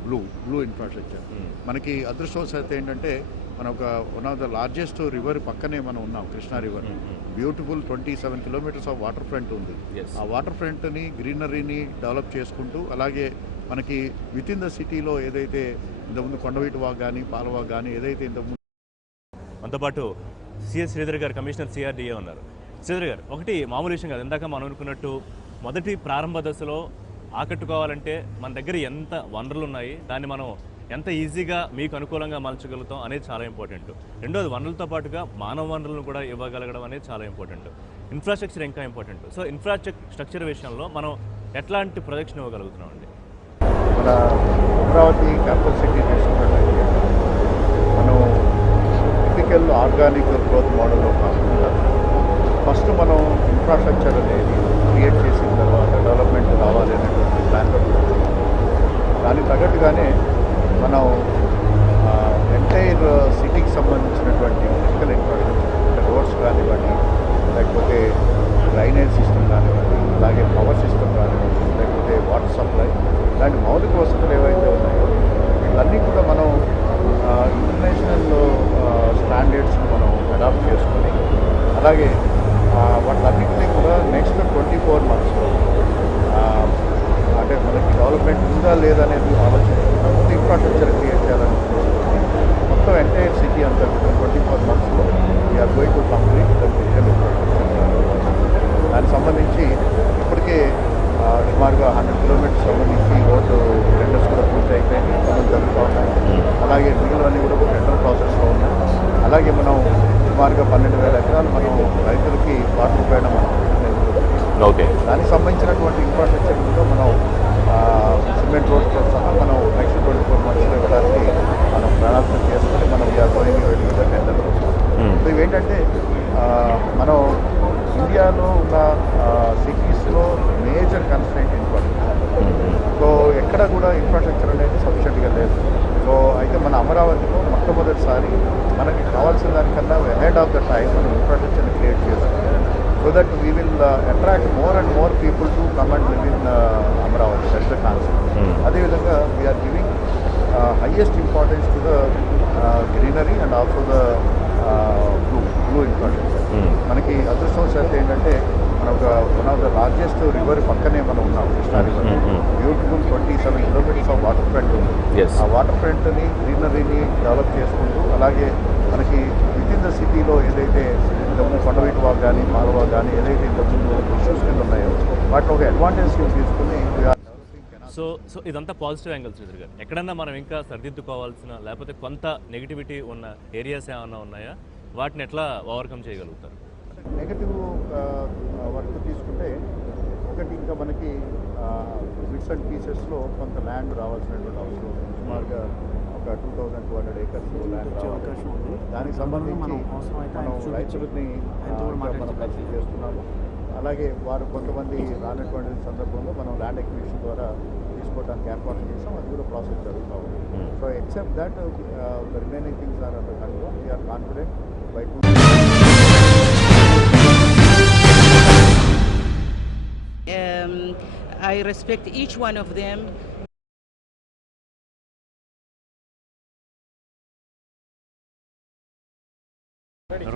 blue infrastructure. మనకి అదృష్టవశాత్తు ఏంటంటే మన ఒక one of the largest river పక్కనే మనం ఉన్నాం, Krishna river. Beautiful 27 kilometers of water front ఉంది. ఆ వాటర్ ఫ్రంట్ని గ్రీనరీని డెవలప్ చేసుకుంటూ, అలాగే మనకి విత్ ఇన్ ద సిటీలో ఏదైతే ఇంతకుముందు కొండవీటి వాగ్ కానీ పాలవాగ్ కానీ ఏదైతే ఇంతకుముందు. మనతో పాటు సిఎస్ శ్రీధర్ గారు, కమిషనర్ సిఆర్డీఏ ఉన్నారు. శ్రీధర్ గారు, ఒకటి మామూలు విషయం కాదు, ఇందాక మనం అనుకున్నట్టు మొదటి ప్రారంభ దశలో ఆకట్టుకోవాలంటే మన దగ్గర ఎంత వనరులు ఉన్నాయి, దాన్ని మనం ఎంత ఈజీగా మీకు అనుకూలంగా మలచగలుగుతాం అనేది చాలా ఇంపార్టెంట్. రెండోది, వనరులతో పాటుగా మానవ వనరులను కూడా ఇవ్వగలగడం అనేది చాలా ఇంపార్టెంట్. ఇన్ఫ్రాస్ట్రక్చర్ ఇంకా ఇంపార్టెంట్. సో ఇన్ఫ్రాస్ట్రక్చర్ విషయంలో మనం ఎట్లాంటి ప్రొజెక్షన్ ఇవ్వగలుగుతున్నాం అండి? మన అమరావతి క్యాపిటల్ సిటీ తీసుకున్నట్లయితే మనం టిపికల్ ఆర్గానిక్ గ్రోత్ మోడల్లో కాకుండా ఫస్ట్ మనం ఇన్ఫ్రాస్ట్రక్చర్ అనేది క్రియేట్ చేసిన తర్వాత డెవలప్మెంట్ రావాలి అనేటువంటి ప్లాన్. దానికి తగ్గట్టుగానే మనం ఎంటైర్ సిటీకి సంబంధించినటువంటి ఫిజికల్ ఇన్ఫ్రాస్ట్రక్చర్ అంటే రోడ్స్ కానివ్వండి, లేకపోతే డ్రైనేజ్ సిస్టమ్ కానివ్వండి, అలాగే పవర్ సిస్టమ్ కానివ్వండి, లేకపోతే వాటర్ సప్లై, ఇలాంటి మౌలిక వసతులు ఏవైతే ఉన్నాయో ఇవన్నీ కూడా మనం ఇంటర్నేషనల్ స్టాండర్డ్స్ని మనం అడాప్ట్ చేసుకొని, అలాగే వాటిలన్నింటినీ కూడా నెక్స్ట్ 24 monthsలో అంటే మనకి డెవలప్మెంట్ ఉందా లేదా అనేది ఆలోచించుకుంటా ముందు ఇన్ఫ్రాస్ట్రక్చర్ క్రియేట్ చేయాలని మొత్తం ఎంటైర్ సిటీ అంతా 24 monthsలో we are going to complete the physical infrastructure. దానికి సంబంధించి ఇప్పటికే సుమారుగా 100 kilometers సంబంధించి రోడ్డు టెండర్స్ కూడా పూర్తి అయిపోయింది, పనులు జరుగుతూ ఉన్నాయి. అలాగే మిగిలినవన్నీ కూడా టెండర్ ప్రాసెస్లో ఉన్నాయి. అలాగే మనం సుమారుగా 12,000 ఎకరాలు మనం రైతులకి ప్లాట్ రూపాయన మనం ఓకే, దానికి సంబంధించినటువంటి ఇన్ఫ్రాస్ట్రక్చర్ కూడా మనం సిమెంట్ రోడ్స్తో సహా మనం నెక్స్ట్ 24 monthsలో ఇవ్వడానికి మనం ప్రణాళిక చేసుకుని మనం we are going with the tender process. So ఇవేంటంటే మనం ఇండియాలో ఉన్న సిటీస్లో మేజర్ కన్స్ట్రెయింట్ ఇన్ఫ్రాస్ట్రక్చర్. సో ఎక్కడ కూడా ఇన్ఫ్రాస్ట్రక్చర్ అనేది సఫిషియెంట్గా లేదు. సో అయితే మన అమరావతిలో మొట్టమొదటిసారి మనకి కావాల్సిన దానికన్నా అహెడ్ ఆఫ్ ద టైం మనం ఇన్ఫ్రాస్ట్రక్చర్ని క్రియేట్ చేస్తాం so that we will attract more and more people to come and live in Amaravati that's the concept. అదేవిధంగా we are giving highest importance to the greenery and also the blue infrastructure. మనకి అదృష్టవశాత్తు ఏంటంటే మన ఒక one of the largest river పక్కనే మనం ఉన్నాం Krishna river. Beautiful 27 kilometres of water front ఉంది. ఆ వాటర్ ఫ్రంట్ని గ్రీనరీని డెవలప్ చేసుకుంటూ అలాగే మనకి విత్ ఇన్ ద సిటీలో ఏదైతే ఇంతకుముందు కొండవీటి వాక్ కానీ మాలవాక్ కానీ ఏదైతే ఇంతకుముందు ఇష్యూస్ కింద ఉన్నాయో వాటిని ఒక అడ్వాంటేజ్ తీసుకుని సో ఇదంతా పాజిటివ్ యాంగిల్స్ శ్రీధర్ గారు. ఎక్కడన్నా మనం ఇంకా సరిదిద్దుకోవాల్సిన లేకపోతే కొంత నెగిటివిటీ ఉన్న ఏరియాస్ ఏమైనా ఉన్నాయా, వాటిని ఎట్లా ఓవర్కమ్ చేయగలుగుతారు? నెగటివ్ వర్క్ తీసుకుంటే ఒకటి ఇంకా మనకి బిట్స్ అండ్ పీసెస్లో కొంత ల్యాండ్ రావాల్సినటువంటి అవసరం ఉంది. సుమారుగా ఒక 2200 ఏకర్స్ ల్యాండ్ రావాలి. దానికి సంబంధించి మనం రైతులని మనం పరిస్థితి చేస్తున్నాము. అలాగే వారు కొంతమంది రానటువంటి సందర్భంలో మనం ల్యాండ్ ఎక్విజిషన్ ద్వారా తీసుకోవడానికి ఏర్పాటు చేసాం. అది కూడా ప్రాసెస్ జరుగుతూ ఉంది. So except that the remaining things are under control. We are confident by I respect each one of them.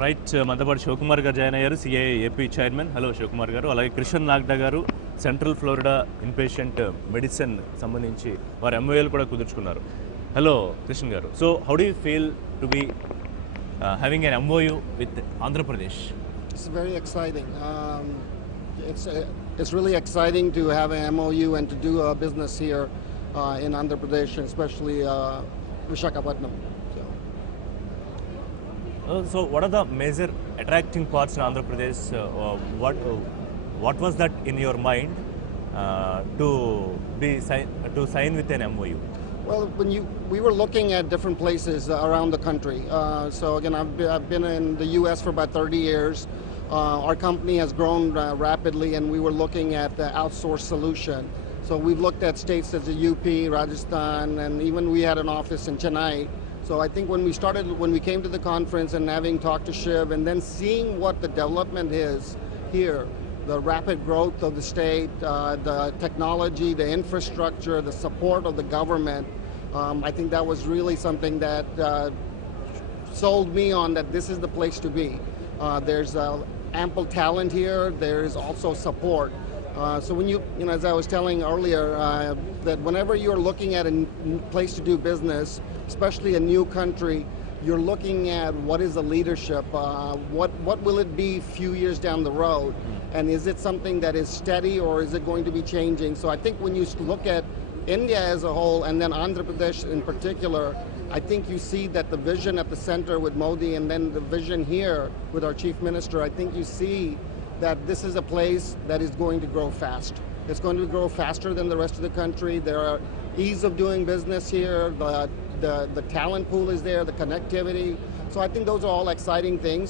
Right, మనతో పాటు శివకుమార్ గారు జాయిన్ అయ్యారు, CIA AP chairman. Hello Shivakumar garu. అలాగే కృష్ణన్ నాగ్డా గారు, సెంట్రల్ ఫ్లోరిడా ఇన్పేషెంట్ మెడిసిన్ సంబంధించి వారు ఎంఓఏలు కూడా కుదుర్చుకున్నారు. Hello Krishnan garu. So how do you feel to be having an MOU with Andhra Pradesh? It's very exciting. It's really exciting to have an MOU and to do a business here in Andhra Pradesh, especially Visakhapatnam. So what are the major attracting parts in Andhra Pradesh? What was that in your mind to sign with an MOU? Well, we were looking at different places around the country. So again, I've been in the U.S. for about 30 years. Our company has grown rapidly, and we were looking at the outsourced solution. So we've looked at states such as UP, Rajasthan, and even we had an office in Chennai. So I think when we came to the conference and having talked to Shiv and then seeing what the development is here, the rapid growth of the state, the technology, the infrastructure, the support of the government, I think that was really something that sold me on that this is the place to be. There's ample talent here. There is also support. So when you know, as I was telling earlier, that whenever you're looking at a place to do business, especially a new country, you're looking at what is the leadership, what will it be few years down the road, and is it something that is steady or is it going to be changing? So I think when you look at India as a whole and then Andhra Pradesh in particular, I think you see that the vision at the center with Modi and then the vision here with our Chief Minister, I think you see that this is a place that is going to grow fast. It's going to grow faster than the rest of the country. There are ease of doing business here. The talent pool is there, the connectivity. So I think those are all exciting things.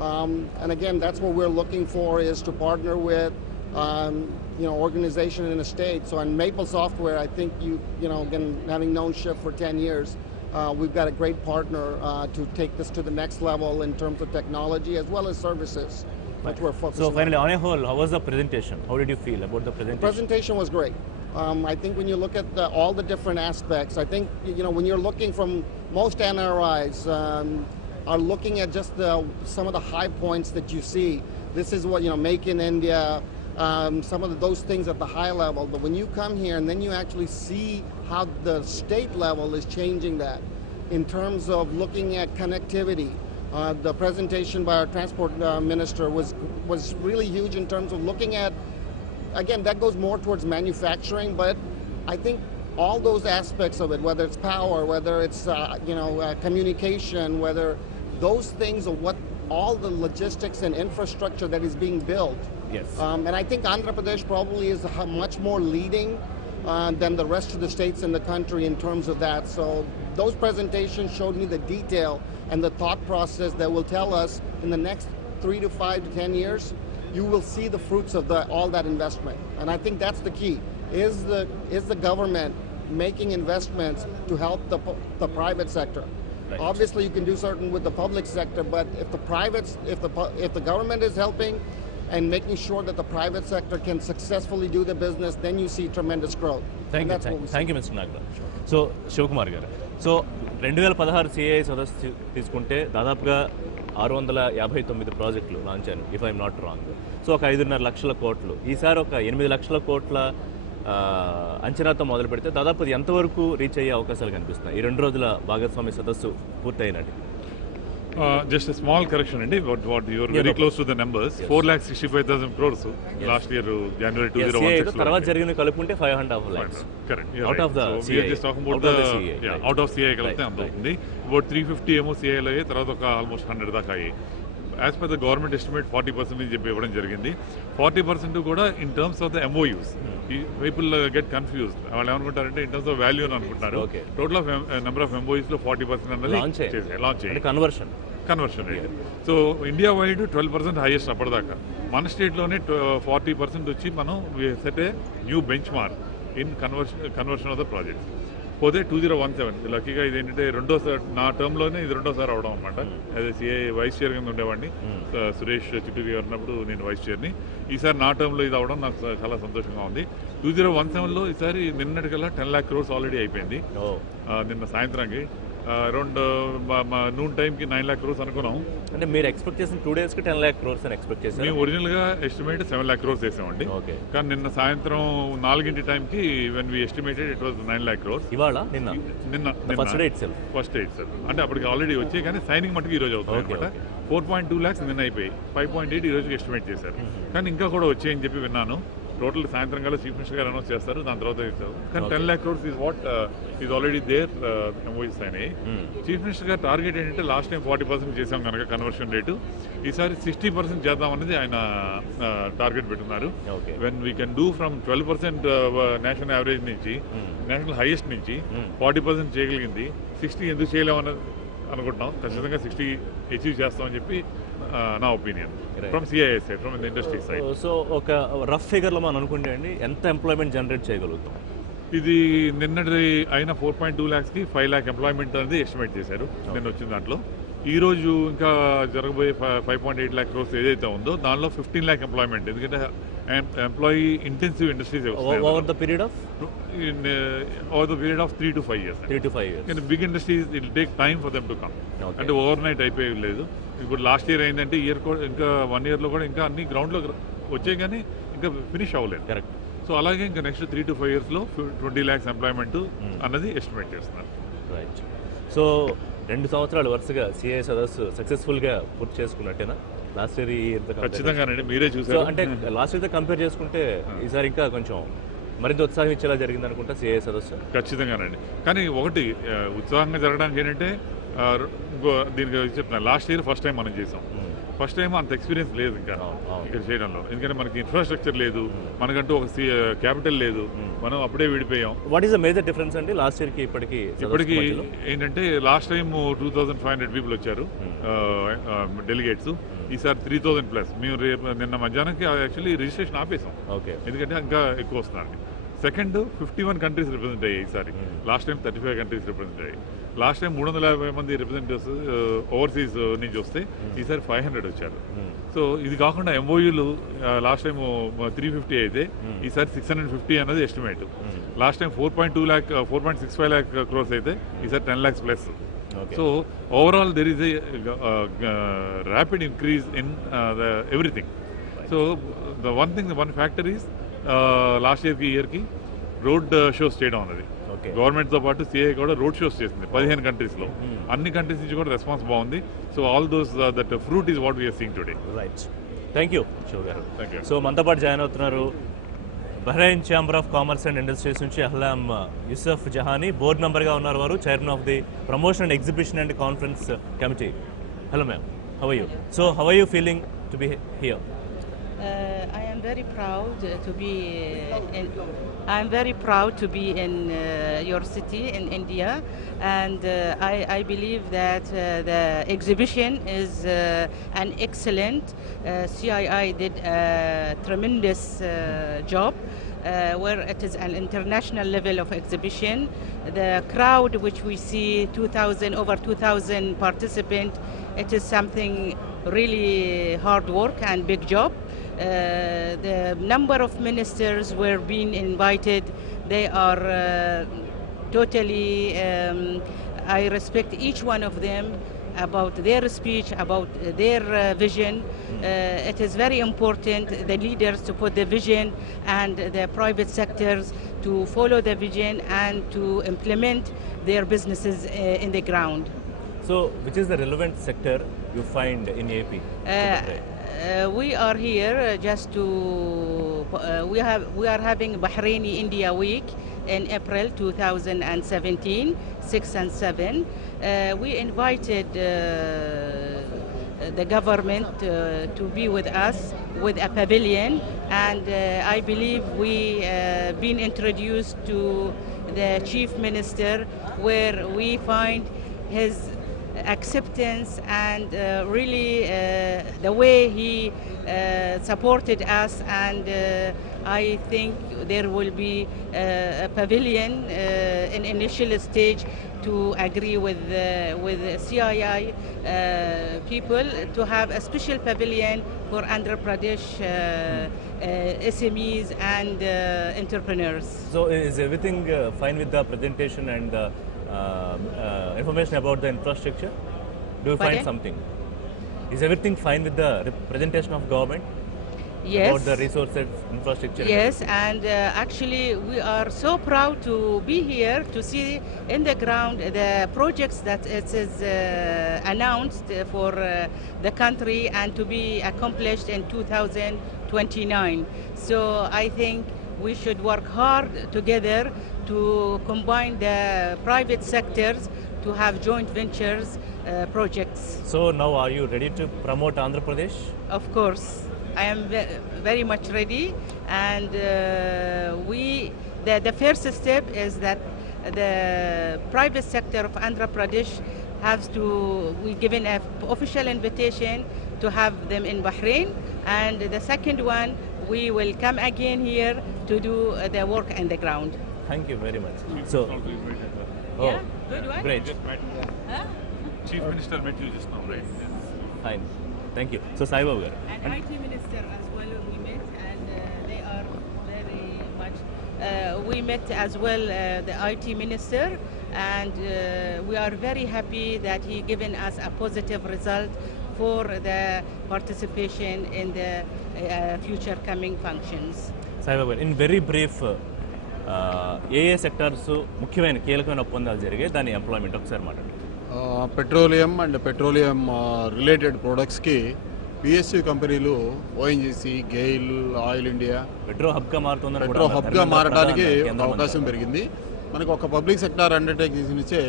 And again, that's what we're looking for, is to partner with organization in a state. So in Maple Software, I think again, having known Shiv for 10 years, we've got a great partner to take this to the next level in terms of technology as well as services, which we're focusing So finally, on. on a whole, how was the presentation? How did you feel about the presentation? The presentation was great. I think when you look at all the different aspects, I think when you're looking from most NRIs are looking at just some of the high points that you see. This is what make in India. Some of those things at the high level, but when you come here and then you actually see how the state level is changing that in terms of looking at connectivity. The presentation by our transport minister was really huge in terms of looking at, again, that goes more towards manufacturing, but I think all those aspects of it, whether it's power, whether it's communication, whether those things are what all the logistics and infrastructure that is being built. Yes. And I think Andhra Pradesh probably is much more leading than the rest of the states in the country in terms of that. So those presentations showed me the detail and the thought process that will tell us in the next 3 to 5 to 10 years, you will see the fruits of all that investment. And I think that's the key. Is the government making investments to help the private sector. Right. Obviously, you can do certain with the public sector, but if the government is helping and making sure that the private sector can successfully do the business, then you see tremendous growth. And that's what we see. Thank you mister Nagaraj. So Shivakumar garu, so 2016 CII సదస్సు తీసుకుంటే దాదాపుగా 659 ప్రాజెక్టులు launch అయ్యాయి, if I'm not wrong. So ఒక 5.5 లక్షల కోట్లు, ఈసారి ఒక 8 లక్షల కోట్ల అంచనాతో మొదలు పెడితే దాదాపు అది ఎంతవరకు రీచ్ అయ్యే అవకాశాలు కనిపిస్తున్నాయి ఈ 2 రోజుల భాగస్వామి సదస్సు పూర్తయినట్టు? Just a small correction, and what you are very close to the numbers. 4,65,000 crores last year, January 2016. తర్వాత జరిగిన కలుపుకుంటే 5.5 lakhs. Correct. Out of the we are just talking about the CA. Out of CA కలిపితే అంత అవుతుంది. About 350 ఏమో CA లో అయ్యాయి, తర్వాత ఒక ఆల్మోస్ట్ 100 దాకా అయ్యాయి. As per the government estimate 40% అని చెప్పి ఇవ్వడం జరిగింది. 40% కూడా in terms of the MOUs. ఈ పీపుల్ గెట్ కన్ఫ్యూజ్డ్. వాళ్ళు ఏమనుకుంటారంటే ఇన్ టర్మ్స్ ఆఫ్ వాల్యూ అని అనుకుంటారు. Total of number of MOUs లో 40% అన్నది లాంచ్ చేయాలి. Conversion rate. So India wide 12% highest అప్పటిదాకా. మన స్టేట్లోనే 40% వచ్చి మనం set a new bench mark in conversion of the project. పోతే 2017 లక్కీగా ఇదేంటంటే రెండోసారి నా టర్మ్లోనే ఇది రెండోసారి అవడం అనమాట. అదే సిఐ వైస్ చైర్ కింద ఉండేవాడిని, సురేష్ చిట్టూరి గారు ఉన్నప్పుడు నేను వైస్ చైర్ని. ఈసారి నా టర్మ్లో ఇది అవడం నాకు చాలా సంతోషంగా ఉంది. 2017లో ఈసారి నిన్నటికల్లా 10 lakh crores ఆల్రెడీ అయిపోయింది. నిన్న సాయంత్రానికి అరౌండ్ నూన్ టైంకి 9 lakh crores అనుకున్నాం. అంటే మీరు ఎక్స్పెక్ట్ చేసిన 2 daysకి 10 lakh crores అని ఎక్స్పెక్ట్ చేశారు? మేము ఒరిజినల్గా ఎస్టిమేట్ 7 lakh crores వేసామండి. కానీ నిన్న సాయంత్రం 4 టైంకి when we estimated it was 9 lakh crores. ఇవాళ నిన్న ఫస్ట్ డే ఇట్సెల్ఫ్ అంటే అప్పటికి ఆల్రెడీ వచ్చాయి, కానీ సైనింగ్ మటుకు ఈ రోజు అవుతుంది అనమాట. 4.2 lakhs నిన్న అయిపోయి 5.8 ఈ రోజుకి ఎస్టిమేట్ చేశారు. కానీ ఇంకా కూడా వచ్చాయని చెప్పి విన్నాను. టోటల్ సాయంత్రం కల్లా చీఫ్ మినిస్టర్ గారు అనౌన్స్ చేస్తారు, దాని తర్వాత ఇస్తారు. కానీ 10 lakh crores is what is already there MOUs అయినాయి. చీఫ్ మినిస్టర్ గారు టార్గెట్ ఏంటంటే లాస్ట్ టైం 40% చేసాం కనుక కన్వర్షన్ రేటు, ఈసారి 60% చేద్దాం అనేది ఆయన టార్గెట్ పెట్టున్నారు. When we can do from 12% national average నుంచి, నేషనల్ హైయెస్ట్ నుంచి 40% చేయగలిగింది. 60 ఎందుకు చేయలేమన్నది అనుకుంటున్నాం. ఖచ్చితంగా 60 అచీవ్ చేస్తామని చెప్పి నా opinion from CII side, from the industry side. So ఒక రఫ్ ఫిగర్లో మనం అనుకుంటే అండి ఎంత ఎంప్లాయ్మెంట్ జనరేట్ చేయగలుగుతాం? ఇది నిన్నటి అయిన 4.2 lakhsకి 5 lakh ఎంప్లాయ్మెంట్ అనేది ఎస్టిమేట్ చేశారు నిన్న వచ్చిన దాంట్లో. ఈ రోజు ఇంకా జరగబోయే 5.8 lakh crores ఏదైతే ఉందో దానిలో 15 lakh ఎంప్లాయ్మెంట్, ఎందుకంటే employee intensive industries over the period of 3 to 5 years. 3 to 5 years. Big industries it take time for them to come. అంటే ఓవర్ నైట్ అయిపోయి లేదు. ఇప్పుడు లాస్ట్ ఇయర్ అయిందంటే ఇయర్ కూడా ఇంకా 1 yearలో కూడా ఇంకా అన్ని గ్రౌండ్లో వచ్చాయి, కానీ ఇంకా ఫినిష్ అవ్వలేదు. కరెక్ట్. సో అలాగే ఇంకా నెక్స్ట్ 3 to 5 yearsలో 20 lakhs ఎంప్లాయ్మెంట్ అన్నది ఎస్టిమేట్ చేస్తున్నారు. రైట్. సో 2 సంవత్సరాలు వరుసగా సిఐ సదస్సు సక్సెస్ఫుల్గా పూర్తి చేసుకున్నట్టేనా? లాస్ట్ ఇయర్ ఖచ్చితంగానండి, మీరే చూసారు. అంటే లాస్ట్ ఇయర్తో కంపేర్ చేసుకుంటే ఈసారి ఇంకా కొంచెం మరింత ఉత్సాహం ఇచ్చేలా జరిగింది అనుకుంటా సిఐ సదస్సు. ఖచ్చితంగానండి. కానీ ఒకటి ఉత్సాహంగా జరగడానికి ఏంటంటే దీనికి చెప్తున్నాను, లాస్ట్ ఇయర్ ఫస్ట్ టైం మనం చేసాం. ఫస్ట్ టైం అంత ఎక్స్పీరియన్స్ లేదు ఇంకా ఇక్కడ చేయడంలో, ఎందుకంటే మనకి ఇన్ఫ్రాస్ట్రక్చర్ లేదు, మనకంటూ ఒక క్యాపిటల్ లేదు, మనం అప్పుడే విడిపోయాం. What is the major difference అండి లాస్ట్ ఇయర్కి ఇప్పటికి? ఏంటంటే లాస్ట్ టైం 2,500 పీపుల్ వచ్చారు డెలిగేట్స్, ఈసారి 3,000+. మేము నిన్న మధ్యాహ్నానికి యాక్చువల్లీ రిజిస్ట్రేషన్ ఆపేసాం, ఎందుకంటే ఇంకా ఎక్కువ వస్తున్నారండి. సెకండ్ 51 కంట్రీస్ రిప్రజెంట్ అయ్యాయి ఈసారి. లాస్ట్ టైం 35 కంట్రీస్ రిప్రజెంట్ అయ్యాయి. లాస్ట్ టైం 350 మంది రిప్రజెంటేటివ్స్ ఓవర్సీస్ నుంచి వస్తే ఈసారి 500 వచ్చారు. సో ఇది కాకుండా MOUలు లాస్ట్ టైం 350 అయితే ఈసారి 650 అన్నది estimate. Last time 4.65 lakh crores అయితే ఈసారి 10 lakhs+. So overall there is a rapid increase in everything. So the one factor is lost ఇయర్కి రోడ్ షోస్ చేయడం అన్నది. గవర్నమెంట్తో పాటు సిఐ కూడా రోడ్ షోస్ చేసింది 15 కంట్రీస్లో. అన్ని కంట్రీస్ నుంచి కూడా రెస్పాన్స్ బాగుంది. So all those that fruit is what we are seeing today. Right. Thank you Shiva garu. Thank you. So మనతో పాటు జాయిన్ అవుతున్నారు Bahrain chamber of commerce and industries నుంచి అహ్లాం యూసఫ్ జహానీ, బోర్డ్ మెంబర్గా ఉన్నారు వారు, chairman of the promotion and exhibition and conference committee. Hello ma'am, how are you? So how are you feeling to be here? I am very proud to be I'm very proud to be in your city in India, and I believe that the exhibition is an excellent. CII did a tremendous job. Where it is an international level of exhibition. The crowd which we see, over 2,000 participants, it is something really hard work and big job. The number of ministers were being invited. They are totally, I respect each one of them about their speech, about their vision. It is very important, the leaders, to put the vision and the private sectors to follow the vision and to implement their businesses in the ground. So, which is the relevant sector you find in AP? We are here just to, we are having Bahraini India Week in April 2017, 6 and 7. We invited the government to be with us with a pavilion, and I believe we been introduced to the chief minister, where we find his acceptance and really the way he supported us, and I think there will be a pavilion in initial stage to agree with CII people to have a special pavilion for Andhra Pradesh SMEs and entrepreneurs. So, is everything fine with the presentation and the information about the infrastructure? Do you find Pardon? something? Is everything fine with the presentation of government? Yes. About the resources, infrastructure? Yes, and actually we are so proud to be here to see in the ground the projects that it is announced for the country and to be accomplished in 2029. So I think we should work hard together to combine the private sectors to have joint ventures projects. So, now are you ready to promote Andhra Pradesh? Of course, I am very much ready, and the first step is that the private sector of Andhra Pradesh has to be given an official invitation to have them in Bahrain, and the second one, we will come again here to do the work on the ground. Thank you very much. So, oh, Yeah, good one. great, Huh? Chief Minister met you just now, right? fine. Thank you. So, Sai Babu garu. And IT Minister as well we met, and they are very much. We met as well the IT Minister, and we are very happy that he given us a positive result for the participation in the future coming functions. Sai Babu garu, in very brief, ఏ sectors ముఖ్యమైన కీలకమైన ఒప్పందాలు జరిగాయి, దాని employment ఒకసారి మాట్లాడండి. Petroleum and petroleum related ప్రొడక్ట్స్కి PSU కంపెనీలు ONGC, GAIL, oil India petro హబ్గా మారుతుందని పెట్రో హబ్గా మారడానికి అవకాశం పెరిగింది. మనకు ఒక పబ్లిక్ సెక్టార్ అండర్టేకింగ్స్ నుంచే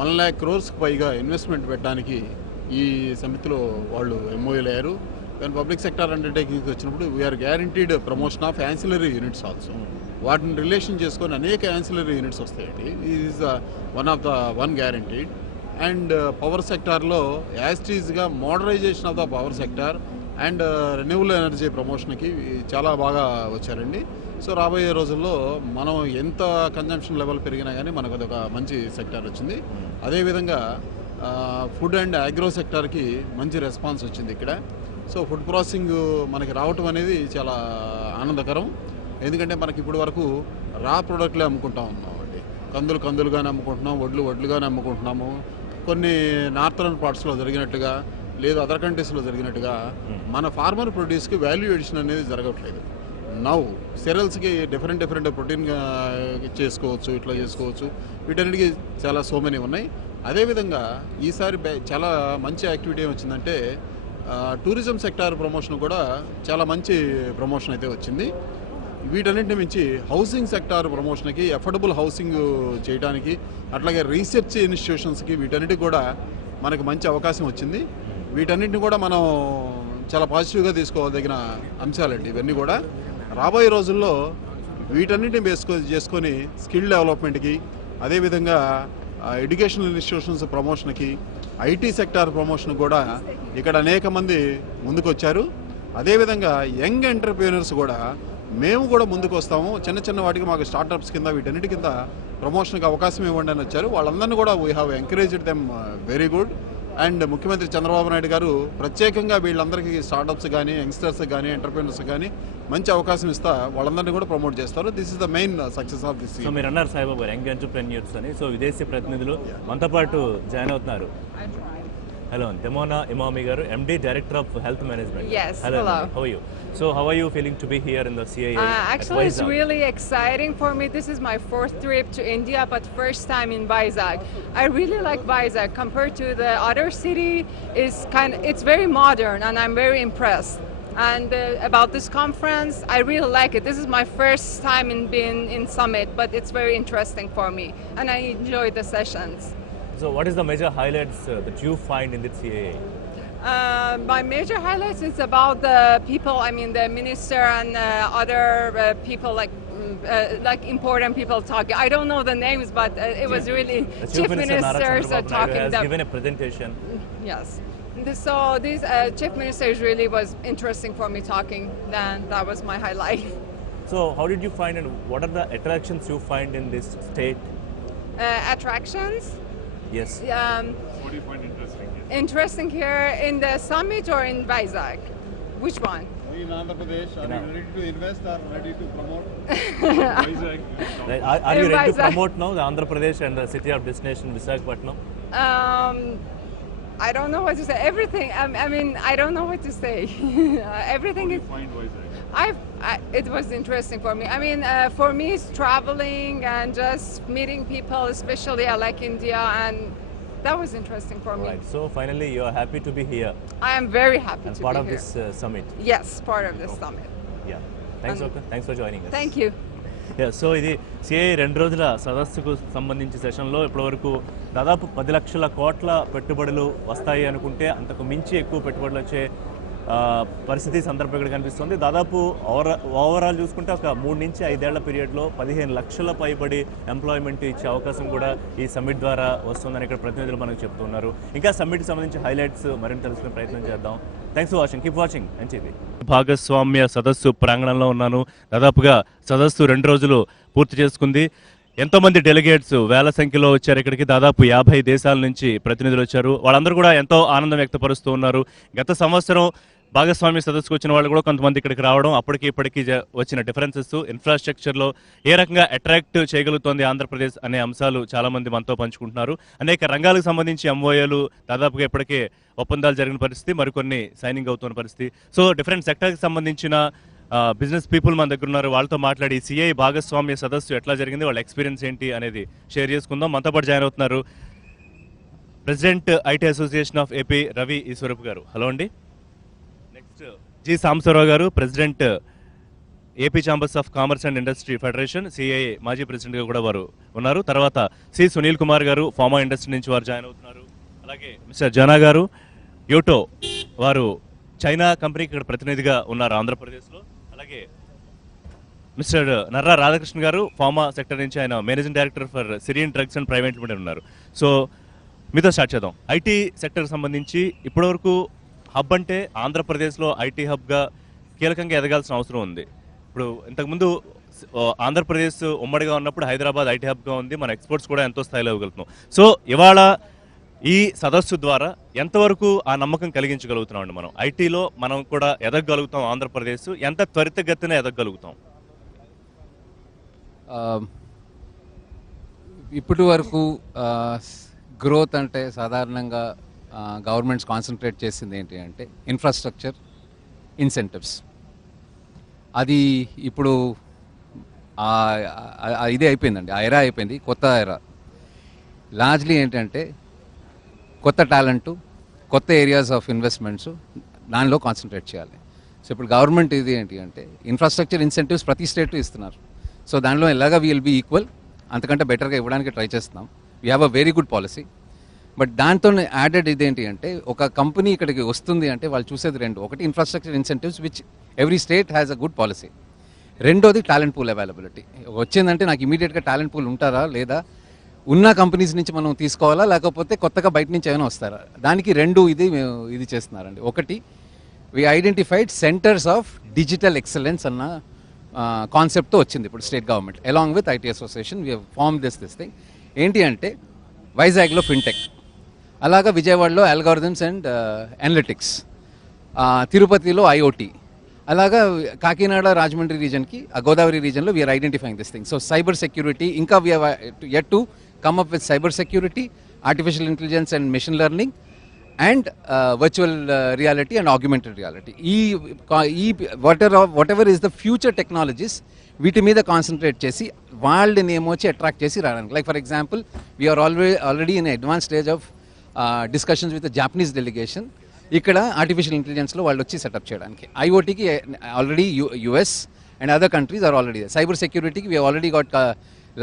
1 lakh crores పైగా ఇన్వెస్ట్మెంట్ పెట్టడానికి ఈ సమితిలో వాళ్ళు ఎంఓయూలు అయ్యారు. కానీ పబ్లిక్ సెక్టార్ అండర్టేకింగ్స్ వచ్చినప్పుడు we are guaranteed promotion of ancillary units also. వాటిని రిలేషన్ చేసుకొని అనేక యాన్సిలరీ యూనిట్స్ వస్తాయండి. Is one guaranteed. And power సెక్టార్లో యాస్టీజ్గా modernisation of the power sector and renewable energy ప్రమోషన్కి చాలా బాగా వచ్చారండి. సో రాబోయే రోజుల్లో మనం ఎంత కన్జంప్షన్ లెవెల్ పెరిగినా కానీ మనకు అదొక మంచి సెక్టార్ వచ్చింది. అదేవిధంగా ఫుడ్ అండ్ అగ్రో సెక్టార్కి మంచి రెస్పాన్స్ వచ్చింది ఇక్కడ. సో ఫుడ్ ప్రాసెసింగ్ మనకి రావటం అనేది చాలా ఆనందకరం. ఎందుకంటే మనకి ఇప్పటి వరకు రా ప్రోడక్ట్లే అమ్ముకుంటా ఉన్నామండి. కందులుగానే అమ్ముకుంటున్నాం, వడ్లుగానే అమ్ముకుంటున్నాము. కొన్ని నార్థరన్ పార్ట్స్లో జరిగినట్టుగా, లేదు అదర్ కంట్రీస్లో జరిగినట్టుగా మన ఫార్మర్ ప్రొడ్యూస్కి వాల్యూ ఎడిషన్ అనేది జరగట్లేదు. నౌ సెరల్స్కి డిఫరెంట్ ప్రోటీన్ చేసుకోవచ్చు, ఇట్లా చేసుకోవచ్చు. వీటన్నిటికీ చాలా సో మెనీ ఉన్నాయి. అదేవిధంగా ఈసారి చాలా మంచి యాక్టివిటీ వచ్చిందంటే టూరిజం సెక్టార్ ప్రమోషన్ కూడా చాలా మంచి ప్రమోషన్ అయితే వచ్చింది. వీటన్నింటిని మించి హౌసింగ్ సెక్టార్ ప్రమోషన్కి, అఫోర్డబుల్ హౌసింగ్ చేయడానికి, అట్లాగే రీసెర్చ్ ఇన్స్టిట్యూషన్స్కి, వీటన్నిటికి కూడా మనకు మంచి అవకాశం వచ్చింది. వీటన్నిటిని కూడా మనం చాలా పాజిటివ్గా తీసుకోదగిన అంశాలండి ఇవన్నీ కూడా. రాబోయే రోజుల్లో వీటన్నిటిని చేసుకొని స్కిల్ డెవలప్మెంట్కి, అదేవిధంగా ఎడ్యుకేషనల్ ఇన్స్టిట్యూషన్స్ ప్రమోషన్కి, ఐటీ సెక్టార్ ప్రమోషన్ కూడా ఇక్కడ అనేక మంది ముందుకొచ్చారు. అదేవిధంగా యంగ్ ఎంటర్ప్రీనర్స్ కూడా మేము కూడా ముందుకు వస్తాము, చిన్న చిన్న వాటికి మాకు స్టార్టప్స్ కింద వీటన్నిటి కింద ప్రమోషన్కి అవకాశం ఇవ్వండి అని వచ్చారు. వాళ్ళందరినీ కూడా we have encouraged them very good. And ముఖ్యమంత్రి చంద్రబాబు నాయుడు గారు ప్రత్యేకంగా వీళ్ళందరికీ స్టార్టప్స్ కానీ, యంగ్స్టర్స్ కానీ, ఎంటర్ప్రీనర్స్ కానీ మంచి అవకాశం ఇస్తా వాళ్ళందరినీ కూడా ప్రమోట్ చేస్తారు. This is the main success of this. So మీరు అన్నారు సాయిబాబు గారు యంగ్ ఎంటర్ప్రెన్యూర్స్ అని. సో విదేశీ ప్రతినిధులు మనతో పాటు జాయిన్ అవుతున్నారు. Hello, Demona Imami garu, MD Director of Health Management. Yes, Hello. hello. How are you? So how are you feeling to be here in the CAA? Actually, it's really exciting for me. This is my 4th trip to India, but first time in Vizag. I really like Vizag. Compared to the other city, it's very modern, and I'm very impressed. And about this conference, I really like it. This is my first time in being in Summit, but it's very interesting for me, and I enjoy the sessions. So what is the major highlights that you find in the CAA? My major highlights is about the people. I mean, the minister and other people like important people talking. I don't know the names, but it was really chief ministers are talking. Has given a presentation. Yes. So this chief ministers really was interesting for me talking. Then that was my highlight. So how did you find, and what are the attractions you find in this state? Attractions. Yes. What do you find interesting here? Interesting here in the summit or in Vizag? Which one? In Andhra Pradesh, are you ready to invest or ready to promote? Vizag. Are you In ready to Vizag. promote now the Andhra Pradesh and the city of destination Visakhapatnam? I don't know what to say. Everything. I mean, I don't know what to say. Everything How do is. you find Vizag? It was interesting for me. I mean, for me, it's traveling and just meeting people. Especially, I like India, and that was interesting for me. Right. So finally, you are happy to be here I am very happy and to part be of here. this summit. Yes, part of this summit. Yeah. Thanks, And- okay. Thanks for joining us. Thank you. So ఇది CI 2 రోజుల సదస్సుకు సంబంధించి సెషన్లో ఇప్పటివరకు దాదాపు 10 లక్షల కోట్ల పెట్టుబడులు వస్తాయి అనుకుంటే అంతకు మించి ఎక్కువ పెట్టుబడులు వచ్చే పరిస్థితి సందర్భం ఇక్కడ కనిపిస్తుంది. దాదాపు ఓవరాల్ చూసుకుంటే ఒక 3 నుంచి 5 ఏళ్ల పీరియడ్లో 15 లక్షల పైబడి ఎంప్లాయ్మెంట్ ఇచ్చే అవకాశం కూడా ఈ సమ్మిట్ ద్వారా వస్తుందని ఇక్కడ ప్రతినిధులు మనకు చెప్తున్నారు. ఇంకా సమ్మిట్కి సంబంధించి హైలైట్స్ మరింత తెలుసుకునే ప్రయత్నం చేద్దాం. Thanks for watching. Keep watching. మంచిది. భాగస్వామ్య సదస్సు ప్రాంగణంలో ఉన్నాను. దాదాపుగా సదస్సు 2 రోజులు పూర్తి చేసుకుంది. ఎంతోమంది డెలిగేట్స్ వేల సంఖ్యలో వచ్చారు ఇక్కడికి. దాదాపు 50 దేశాల నుంచి ప్రతినిధులు వచ్చారు. వాళ్ళందరూ కూడా ఎంతో ఆనందం వ్యక్తపరుస్తూ ఉన్నారు. గత సంవత్సరం భాగస్వామ్య సదస్సుకు వచ్చిన వాళ్ళు కూడా కొంతమంది ఇక్కడికి రావడం, అప్పటికి ఇప్పటికీ వచ్చిన డిఫరెన్సెస్, ఇన్ఫ్రాస్ట్రక్చర్లో ఏ రకంగా అట్రాక్ట్ చేయగలుగుతోంది ఆంధ్రప్రదేశ్ అనే అంశాలు చాలామంది మనతో పంచుకుంటున్నారు. అనేక రంగాలకు సంబంధించి ఎంఓఏలు దాదాపుగా ఇప్పటికే ఒప్పందాలు జరిగిన పరిస్థితి, మరికొన్ని సైనింగ్ అవుతున్న పరిస్థితి. సో డిఫరెంట్ సెక్టర్కి సంబంధించిన బిజినెస్ పీపుల్ మన దగ్గర ఉన్నారు. వాళ్ళతో మాట్లాడి సిఐ భాగస్వామ్య సదస్సు ఎట్లా జరిగింది, వాళ్ళ ఎక్స్పీరియన్స్ ఏంటి అనేది షేర్ చేసుకుందాం. మనతో పాటు జాయిన్ అవుతున్నారు president IT association of AP Ravi Eswarapu garu. Hello అండి. Next G Sambasivarao garu, president AP chambers of commerce and industry federation, CIA మాజీ ప్రెసిడెంట్గా కూడా వారు ఉన్నారు. తర్వాత సి సునీల్ కుమార్ గారు, ఫార్మా ఇండస్ట్రీ నుంచి వారు జాయిన్ అవుతున్నారు. అలాగే మిస్టర్ జనా గారు, యూటో, వారు చైనా కంపెనీకి ఇక్కడ ప్రతినిధిగా ఉన్నారు ఆంధ్రప్రదేశ్లో. అలాగే మిస్టర్ నర్రా రాధాకృష్ణ గారు, ఫార్మా సెక్టర్ నుంచి ఆయన managing director for Syrian drugs and private limited ఉన్నారు. సో మీతో స్టార్ట్ చేద్దాం. ఐటీ సెక్టర్కి సంబంధించి ఇప్పటివరకు హబ్ అంటే ఆంధ్రప్రదేశ్లో ఐటీ హబ్గా కీలకంగా ఎదగాల్సిన అవసరం ఉంది. ఇప్పుడు ఇంతకుముందు ఆంధ్రప్రదేశ్ ఉమ్మడిగా ఉన్నప్పుడు హైదరాబాద్ ఐటీ హబ్గా ఉంది. మన ఎక్స్పోర్ట్స్ కూడా ఎంతో స్థాయిలో ఇవ్వగలుగుతున్నాం. సో ఇవాళ ఈ సదస్సు ద్వారా ఎంతవరకు ఆ నమ్మకం కలిగించగలుగుతున్నాం అండి? మనం ఐటీలో మనం కూడా ఎదగగలుగుతాం, ఆంధ్రప్రదేశ్ ఎంత త్వరితగతిన ఎదగగలుగుతాం? ఇప్పటి వరకు గ్రోత్ అంటే సాధారణంగా గవర్నమెంట్స్ కాన్సన్ట్రేట్ చేసింది ఏంటి అంటే ఇన్ఫ్రాస్ట్రక్చర్, ఇన్సెంటివ్స్. అది ఇప్పుడు ఇదే అయిపోయిందండి, ఆ ఎరా అయిపోయింది. కొత్త ఎరా లార్జ్లీ ఏంటంటే కొత్త టాలెంటు, కొత్త ఏరియాస్ ఆఫ్ ఇన్వెస్ట్మెంట్స్, దానిలో కాన్సన్ట్రేట్ చేయాలి. సో ఇప్పుడు గవర్నమెంట్ ఇది ఏంటి అంటే ఇన్ఫ్రాస్ట్రక్చర్ ఇన్సెంటివ్స్ ప్రతి స్టేట్ ఇస్తున్నారు. సో దానిలో ఎలాగా విల్ బీ ఈక్వల్, అంతకంటే బెటర్గా ఇవ్వడానికి ట్రై చేస్తున్నాం. We have a very good policy. But దాంతో యాడెడ్ ఇదేంటి అంటే ఒక కంపెనీ ఇక్కడికి వస్తుంది అంటే వాళ్ళు చూసేది రెండు. ఒకటి infrastructure incentives which every state has a good policy. రెండోది టాలెంట్ పూల్ అవైలబిలిటీ. వచ్చిందంటే నాకు ఇమీడియట్గా టాలెంట్ పూల్ ఉంటారా లేదా, ఉన్న కంపెనీస్ నుంచి మనం తీసుకోవాలా లేకపోతే కొత్తగా బయట నుంచి ఏమైనా వస్తారా, దానికి రెండు ఇది చేస్తున్నారండి. ఒకటి we identified centers of digital excellence అన్న కాన్సెప్ట్తో వచ్చింది ఇప్పుడు state government along with IT association we form this thing. ఏంటి అంటే వైజాగ్లో ఫిన్టెక్, అలాగా విజయవాడలో అల్గారిథమ్స్ అండ్ అనలిటిక్స్, తిరుపతిలో ఐఓటీ, అలాగా కాకినాడ రాజమండ్రి రీజన్కి గోదావరి రీజన్లో we are identifying this thing. So cyber security, ఇంకా we are yet to come up with cyber security, artificial intelligence and machine learning and virtual reality and augmented reality. ఈ what ever is the future technologies వీటి మీద concentrate చేసి వాళ్ళని ఏమొచ్చి attract చేసి రావడానికి. Like for example we are already in advance stage of discussions with Japanese delegation. ఇక్కడ artificial ఇంటెలిజెన్స్లో వాళ్ళు వచ్చి సెటప్ చేయడానికి. ఐఓటీకి already US and other countries are already. Cyber సెక్యూరిటీకి we already got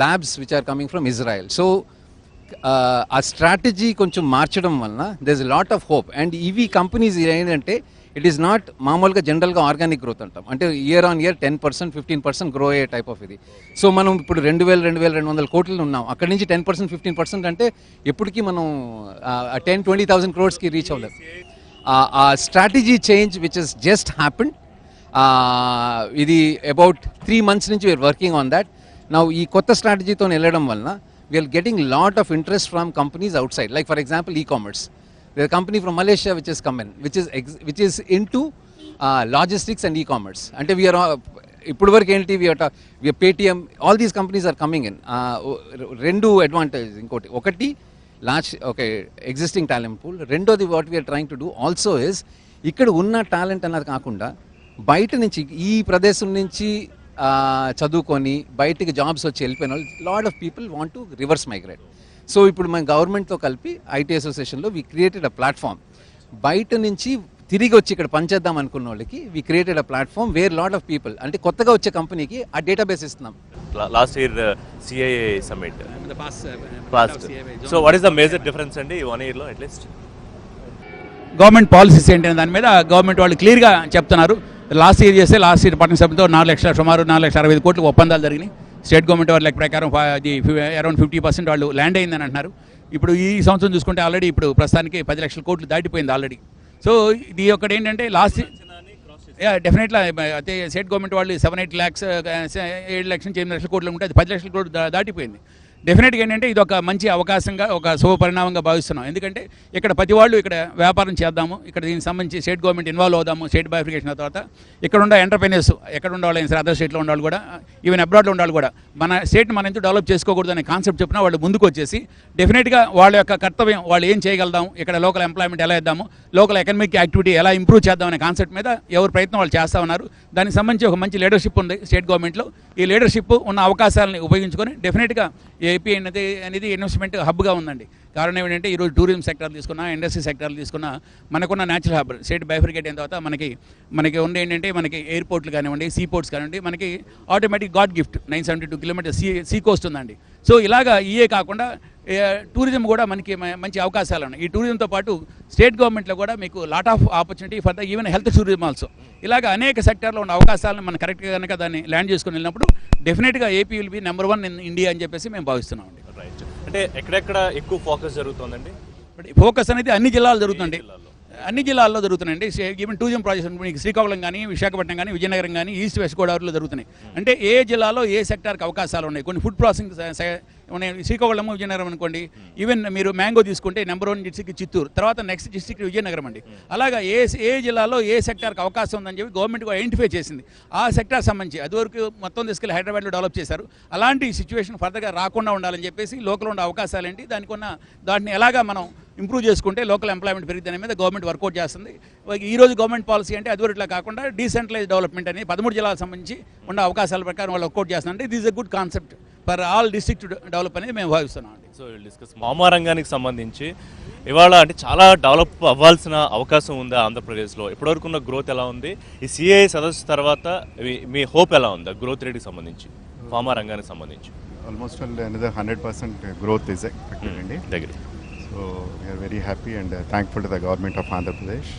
labs which are coming from Israel. So ఆ strategy కొంచెం మార్చడం వలన there is lot of hope. And ఇవి కంపెనీస్ ఏంటంటే ఇట్ ఈస్ నాట్ మామూలుగా జనరల్గా ఆర్గానిక్ గ్రోత్ అంటాం, అంటే ఇయర్ ఆన్ ఇయర్ 10%, 15% గ్రో అయ్యే టైప్ ఆఫ్ ఇది. సో మనం ఇప్పుడు 2,200 కోట్లు ఉన్నాం, అక్కడి నుంచి 10%, 15% అంటే ఎప్పటికీ మనం 10-20,000 crores రీచ్ అవ్వలేదు. ఆ strategy change which is just happened, ఇది అబౌట్ 3 months నుంచి we are working on that. Now ఈ కొత్త స్ట్రాటజీతో వెళ్ళడం వలన we are getting lot of interest from companies outside. Like for example ecommerce, there's a company from Malaysia which has come in, which is into logistics and e-commerce. And we are ఇప్పుడు వరకు ఏంటి we are Paytm, all these companies are coming in. రెండు advantage. ఇంకోటి ఒకటి large existing talent pool. రెండోది what we are trying to do also is ఇక్కడ ఉన్న talent అన్నది కాకుండా బయట నుంచి ఈ ప్రదేశం నుంచి చదువుకొని బయటికి జాబ్స్ వచ్చి వెళ్ళిపోయిన వాళ్ళు lot of people want to reverse migrate. So ఇప్పుడు మన గవర్నమెంట్తో కలిపి ఐటీ అసోసియేషన్లో వీ క్రియేటెడ్ అ ప్లాట్ఫామ్. బయట నుంచి తిరిగి వచ్చి ఇక్కడ పనిచేద్దాం అనుకున్న వాళ్ళకి we created a platform where lot of people, అంటే కొత్తగా వచ్చే కంపెనీకి ఆ డేటాబేస్ ఇస్తున్నాం. Last year CIA summit past. So what is the major difference అండి 1 yearలో అట్లీస్ట్? గవర్నమెంట్ పాలసీస్ ఏంటనే దాని మీద గవర్నమెంట్ వాళ్ళు క్లియర్గా చెప్తున్నారు. లాస్ట్ ఇయర్ చేస్తే లాస్ట్ ఇయర్ పట్టణ సభ్యులతో 4 లక్షల సుమారు 4,65 కోట్ల ఒప్పందాలు జరిగినాయి. స్టేట్ గవర్నమెంట్ వాళ్ళ లెక్క ప్రకారం అది అరౌండ్ 50% వాళ్ళు ల్యాండ్ అయిందని అంటున్నారు. ఇప్పుడు ఈ సంవత్సరం చూసుకుంటే ఆల్రెడీ ఇప్పుడు ప్రస్తుతానికి 10 లక్షల కోట్లు దాటిపోయింది ఆల్రెడీ. సో ఇది ఒకటి ఏంటంటే లాస్ట్ డెఫినెట్గా అయితే స్టేట్ గవర్నమెంట్ వాళ్ళు 7-8 lakhs 7 లక్షల 8 లక్షల కోట్లు ఉంటే అది 10 లక్షల కోట్లు దాటిపోయింది. డెఫినెట్గా ఏంటంటే ఇది ఒక మంచి అవకాశంగా, ఒక శుభ పరిణామంగా భావిస్తున్నాం. ఎందుకంటే ఇక్కడ ప్రతి వాళ్ళు ఇక్కడ వ్యాపారం చేద్దాము, ఇక్కడ దీనికి సంబంధించి స్టేట్ గవర్నమెంట్ ఇన్వాల్వ్ అవుదాము. స్టేట్ బైఫికేషన్ తర్వాత ఇక్కడ ఉన్న ఎంటర్ప్రెన్యూర్స్ ఎక్కడ ఉండాలి సార్, అదర్ స్టేట్లో ఉండాలి కూడా, ఈవెన్ అబ్రాడ్లో ఉండాలి కూడా, మన స్టేట్ని మనం ఎందుకు డెవలప్ చేసుకోకూడదు అనే కాన్సెప్ట్ చెప్పినా వాళ్ళు ముందుకు వచ్చేసి డెఫినెట్గా వాళ్ళ యొక్క కర్తవ్యం వాళ్ళు ఏం చేయగలుగుతాము, ఇక్కడ లోకల్ ఎంప్లాయ్మెంట్ ఎలా ఇద్దాము, లోకల్ ఎకనామిక్ యాక్టివిటీ ఎలా ఇంప్రూవ్ చేద్దాం అనే కాన్సెప్ట్ మీద ఎవరి ప్రయత్నం వాళ్ళు చేస్తూ ఉన్నారు. దానికి సంబంధించి ఒక మంచి లీడర్షిప్ ఉంది స్టేట్ గవర్నమెంట్లో. ఈ లీడర్షిప్ ఉన్న అవకాశాలని ఉపయోగించుకొని డెఫినెట్గా ఏపీ అనేది ఇన్వెస్ట్మెంట్ హబ్గా ఉందండి. కారణం ఏంటంటే ఈరోజు టూరిజం సెక్టర్ తీసుకున్నా, ఇండస్ట్రీ సెక్టర్లు తీసుకున్నా, మనకున్న న్యాచురల్ హబ్ స్టేట్ బైఫర్కేట్ అయిన తర్వాత మనకి ఉండే ఏంటంటే మనకి ఎయిర్పోర్ట్లు కానివ్వండి, సీ పోర్ట్స్ కానివ్వండి, మనకి automatic God gift 972 kilometers sea coast ఉందండి. సో ఇలాగా ఇయే కాకుండా టూరిజం కూడా మనకి మంచి అవకాశాలు ఉన్నాయి. ఈ టూరిజంతో పాటు స్టేట్ గవర్నమెంట్లో కూడా మీకు lot of opportunity for the even health tourism also. ఇలాగ అనేక సెక్టార్లో ఉన్న అవకాశాలను మనం కరెక్ట్గా కనుక దాన్ని ల్యాండ్ చేసుకుని వెళ్ళినప్పుడు డెఫినెట్గా AP will be number 1 in India అని చెప్పేసి మేము భావిస్తున్నామండి. రైట్. అంటే ఎక్కడెక్కడ ఎక్కువ ఫోకస్ జరుగుతుందండి? ఫోకస్ అనేది అన్ని జిల్లాల్లో జరుగుతుంది. అన్ని జిల్లాల్లో జరుగుతున్నాయండి. ఈవెన్ టూరిజం ప్రాజెక్ట్స్ మీకు శ్రీకాకుళం కానీ, విశాఖపట్నం కానీ, విజయనగరం కానీ, ఈస్ట్ వెస్ట్ గోదావరిలో జరుగుతున్నాయి. అంటే ఏ జిల్లాలో ఏ సెక్టార్కి అవకాశాలు ఉన్నాయి. కొన్ని ఫుడ్ ప్రాసెసింగ్ ఉన్నాయి. శ్రీకాకుళం, విజయనగరం అనుకోండి. ఈవెన్ మీరు మ్యాంగో తీసుకుంటే నెంబర్ 1 డిస్ట్రిక్ట్ చిత్తూరు, తర్వాత నెక్స్ట్ డిస్ట్రిక్ట్ విజయనగరం అండి. అలాగా ఏ జిల్లాలో ఏ సెక్టార్కి అవకాశం ఉందని చెప్పి గవర్నమెంట్ ఐడెంటిఫై చేసింది. ఆ సెక్టార్ సంబంధించి అదివరకు మొత్తం తీసుకెళ్ళి హైదరాబాద్లో డెవలప్ చేశారు. అలాంటి సిచ్యువేషన్ ఫర్దర్గా రాకుండా ఉండాలని చెప్పేసి లోకల్ ఉండే అవకాశాలు ఏంటి, దాన్ని ఎలాగా మనం ఇంప్రూవ్ చేసుకుంటే లోకల్ ఎంప్లాయ్మెంట్ పెరిగిన మీద గవర్నమెంట్ వర్కౌట్ చేస్తుంది. ఈరోజు గవర్నమెంట్ పాలసీ అంటే అదివరట్లా కాకుండా డీసెంట్రలైజ్ డెవలప్మెంట్ అని 13 జిల్లాలకు సంబంధించి ఉన్న అవకాశాల ప్రకారం వాళ్ళు వర్కౌట్ చేస్తుందంటే this is a good concept for all district develop అనేది మేము భావిస్తున్నాం అండి. సో డిస్కస్ ఫార్మా రంగానికి సంబంధించి ఇవాళ అంటే చాలా డెవలప్ అవ్వాల్సిన అవకాశం ఉందా ఆంధ్రప్రదేశ్లో? ఇప్పటివరకు ఉన్న గ్రోత్ ఎలా ఉంది? ఈ సిఐ సదస్సు తర్వాత మీ హోప్ ఎలా ఉంది గ్రోత్ రేట్కి సంబంధించి, ఫార్మా రంగానికి సంబంధించి? Almost another 100% growth is expected అండి. దగ్గర. So we are very happy and thankful to the government of Andhra Pradesh.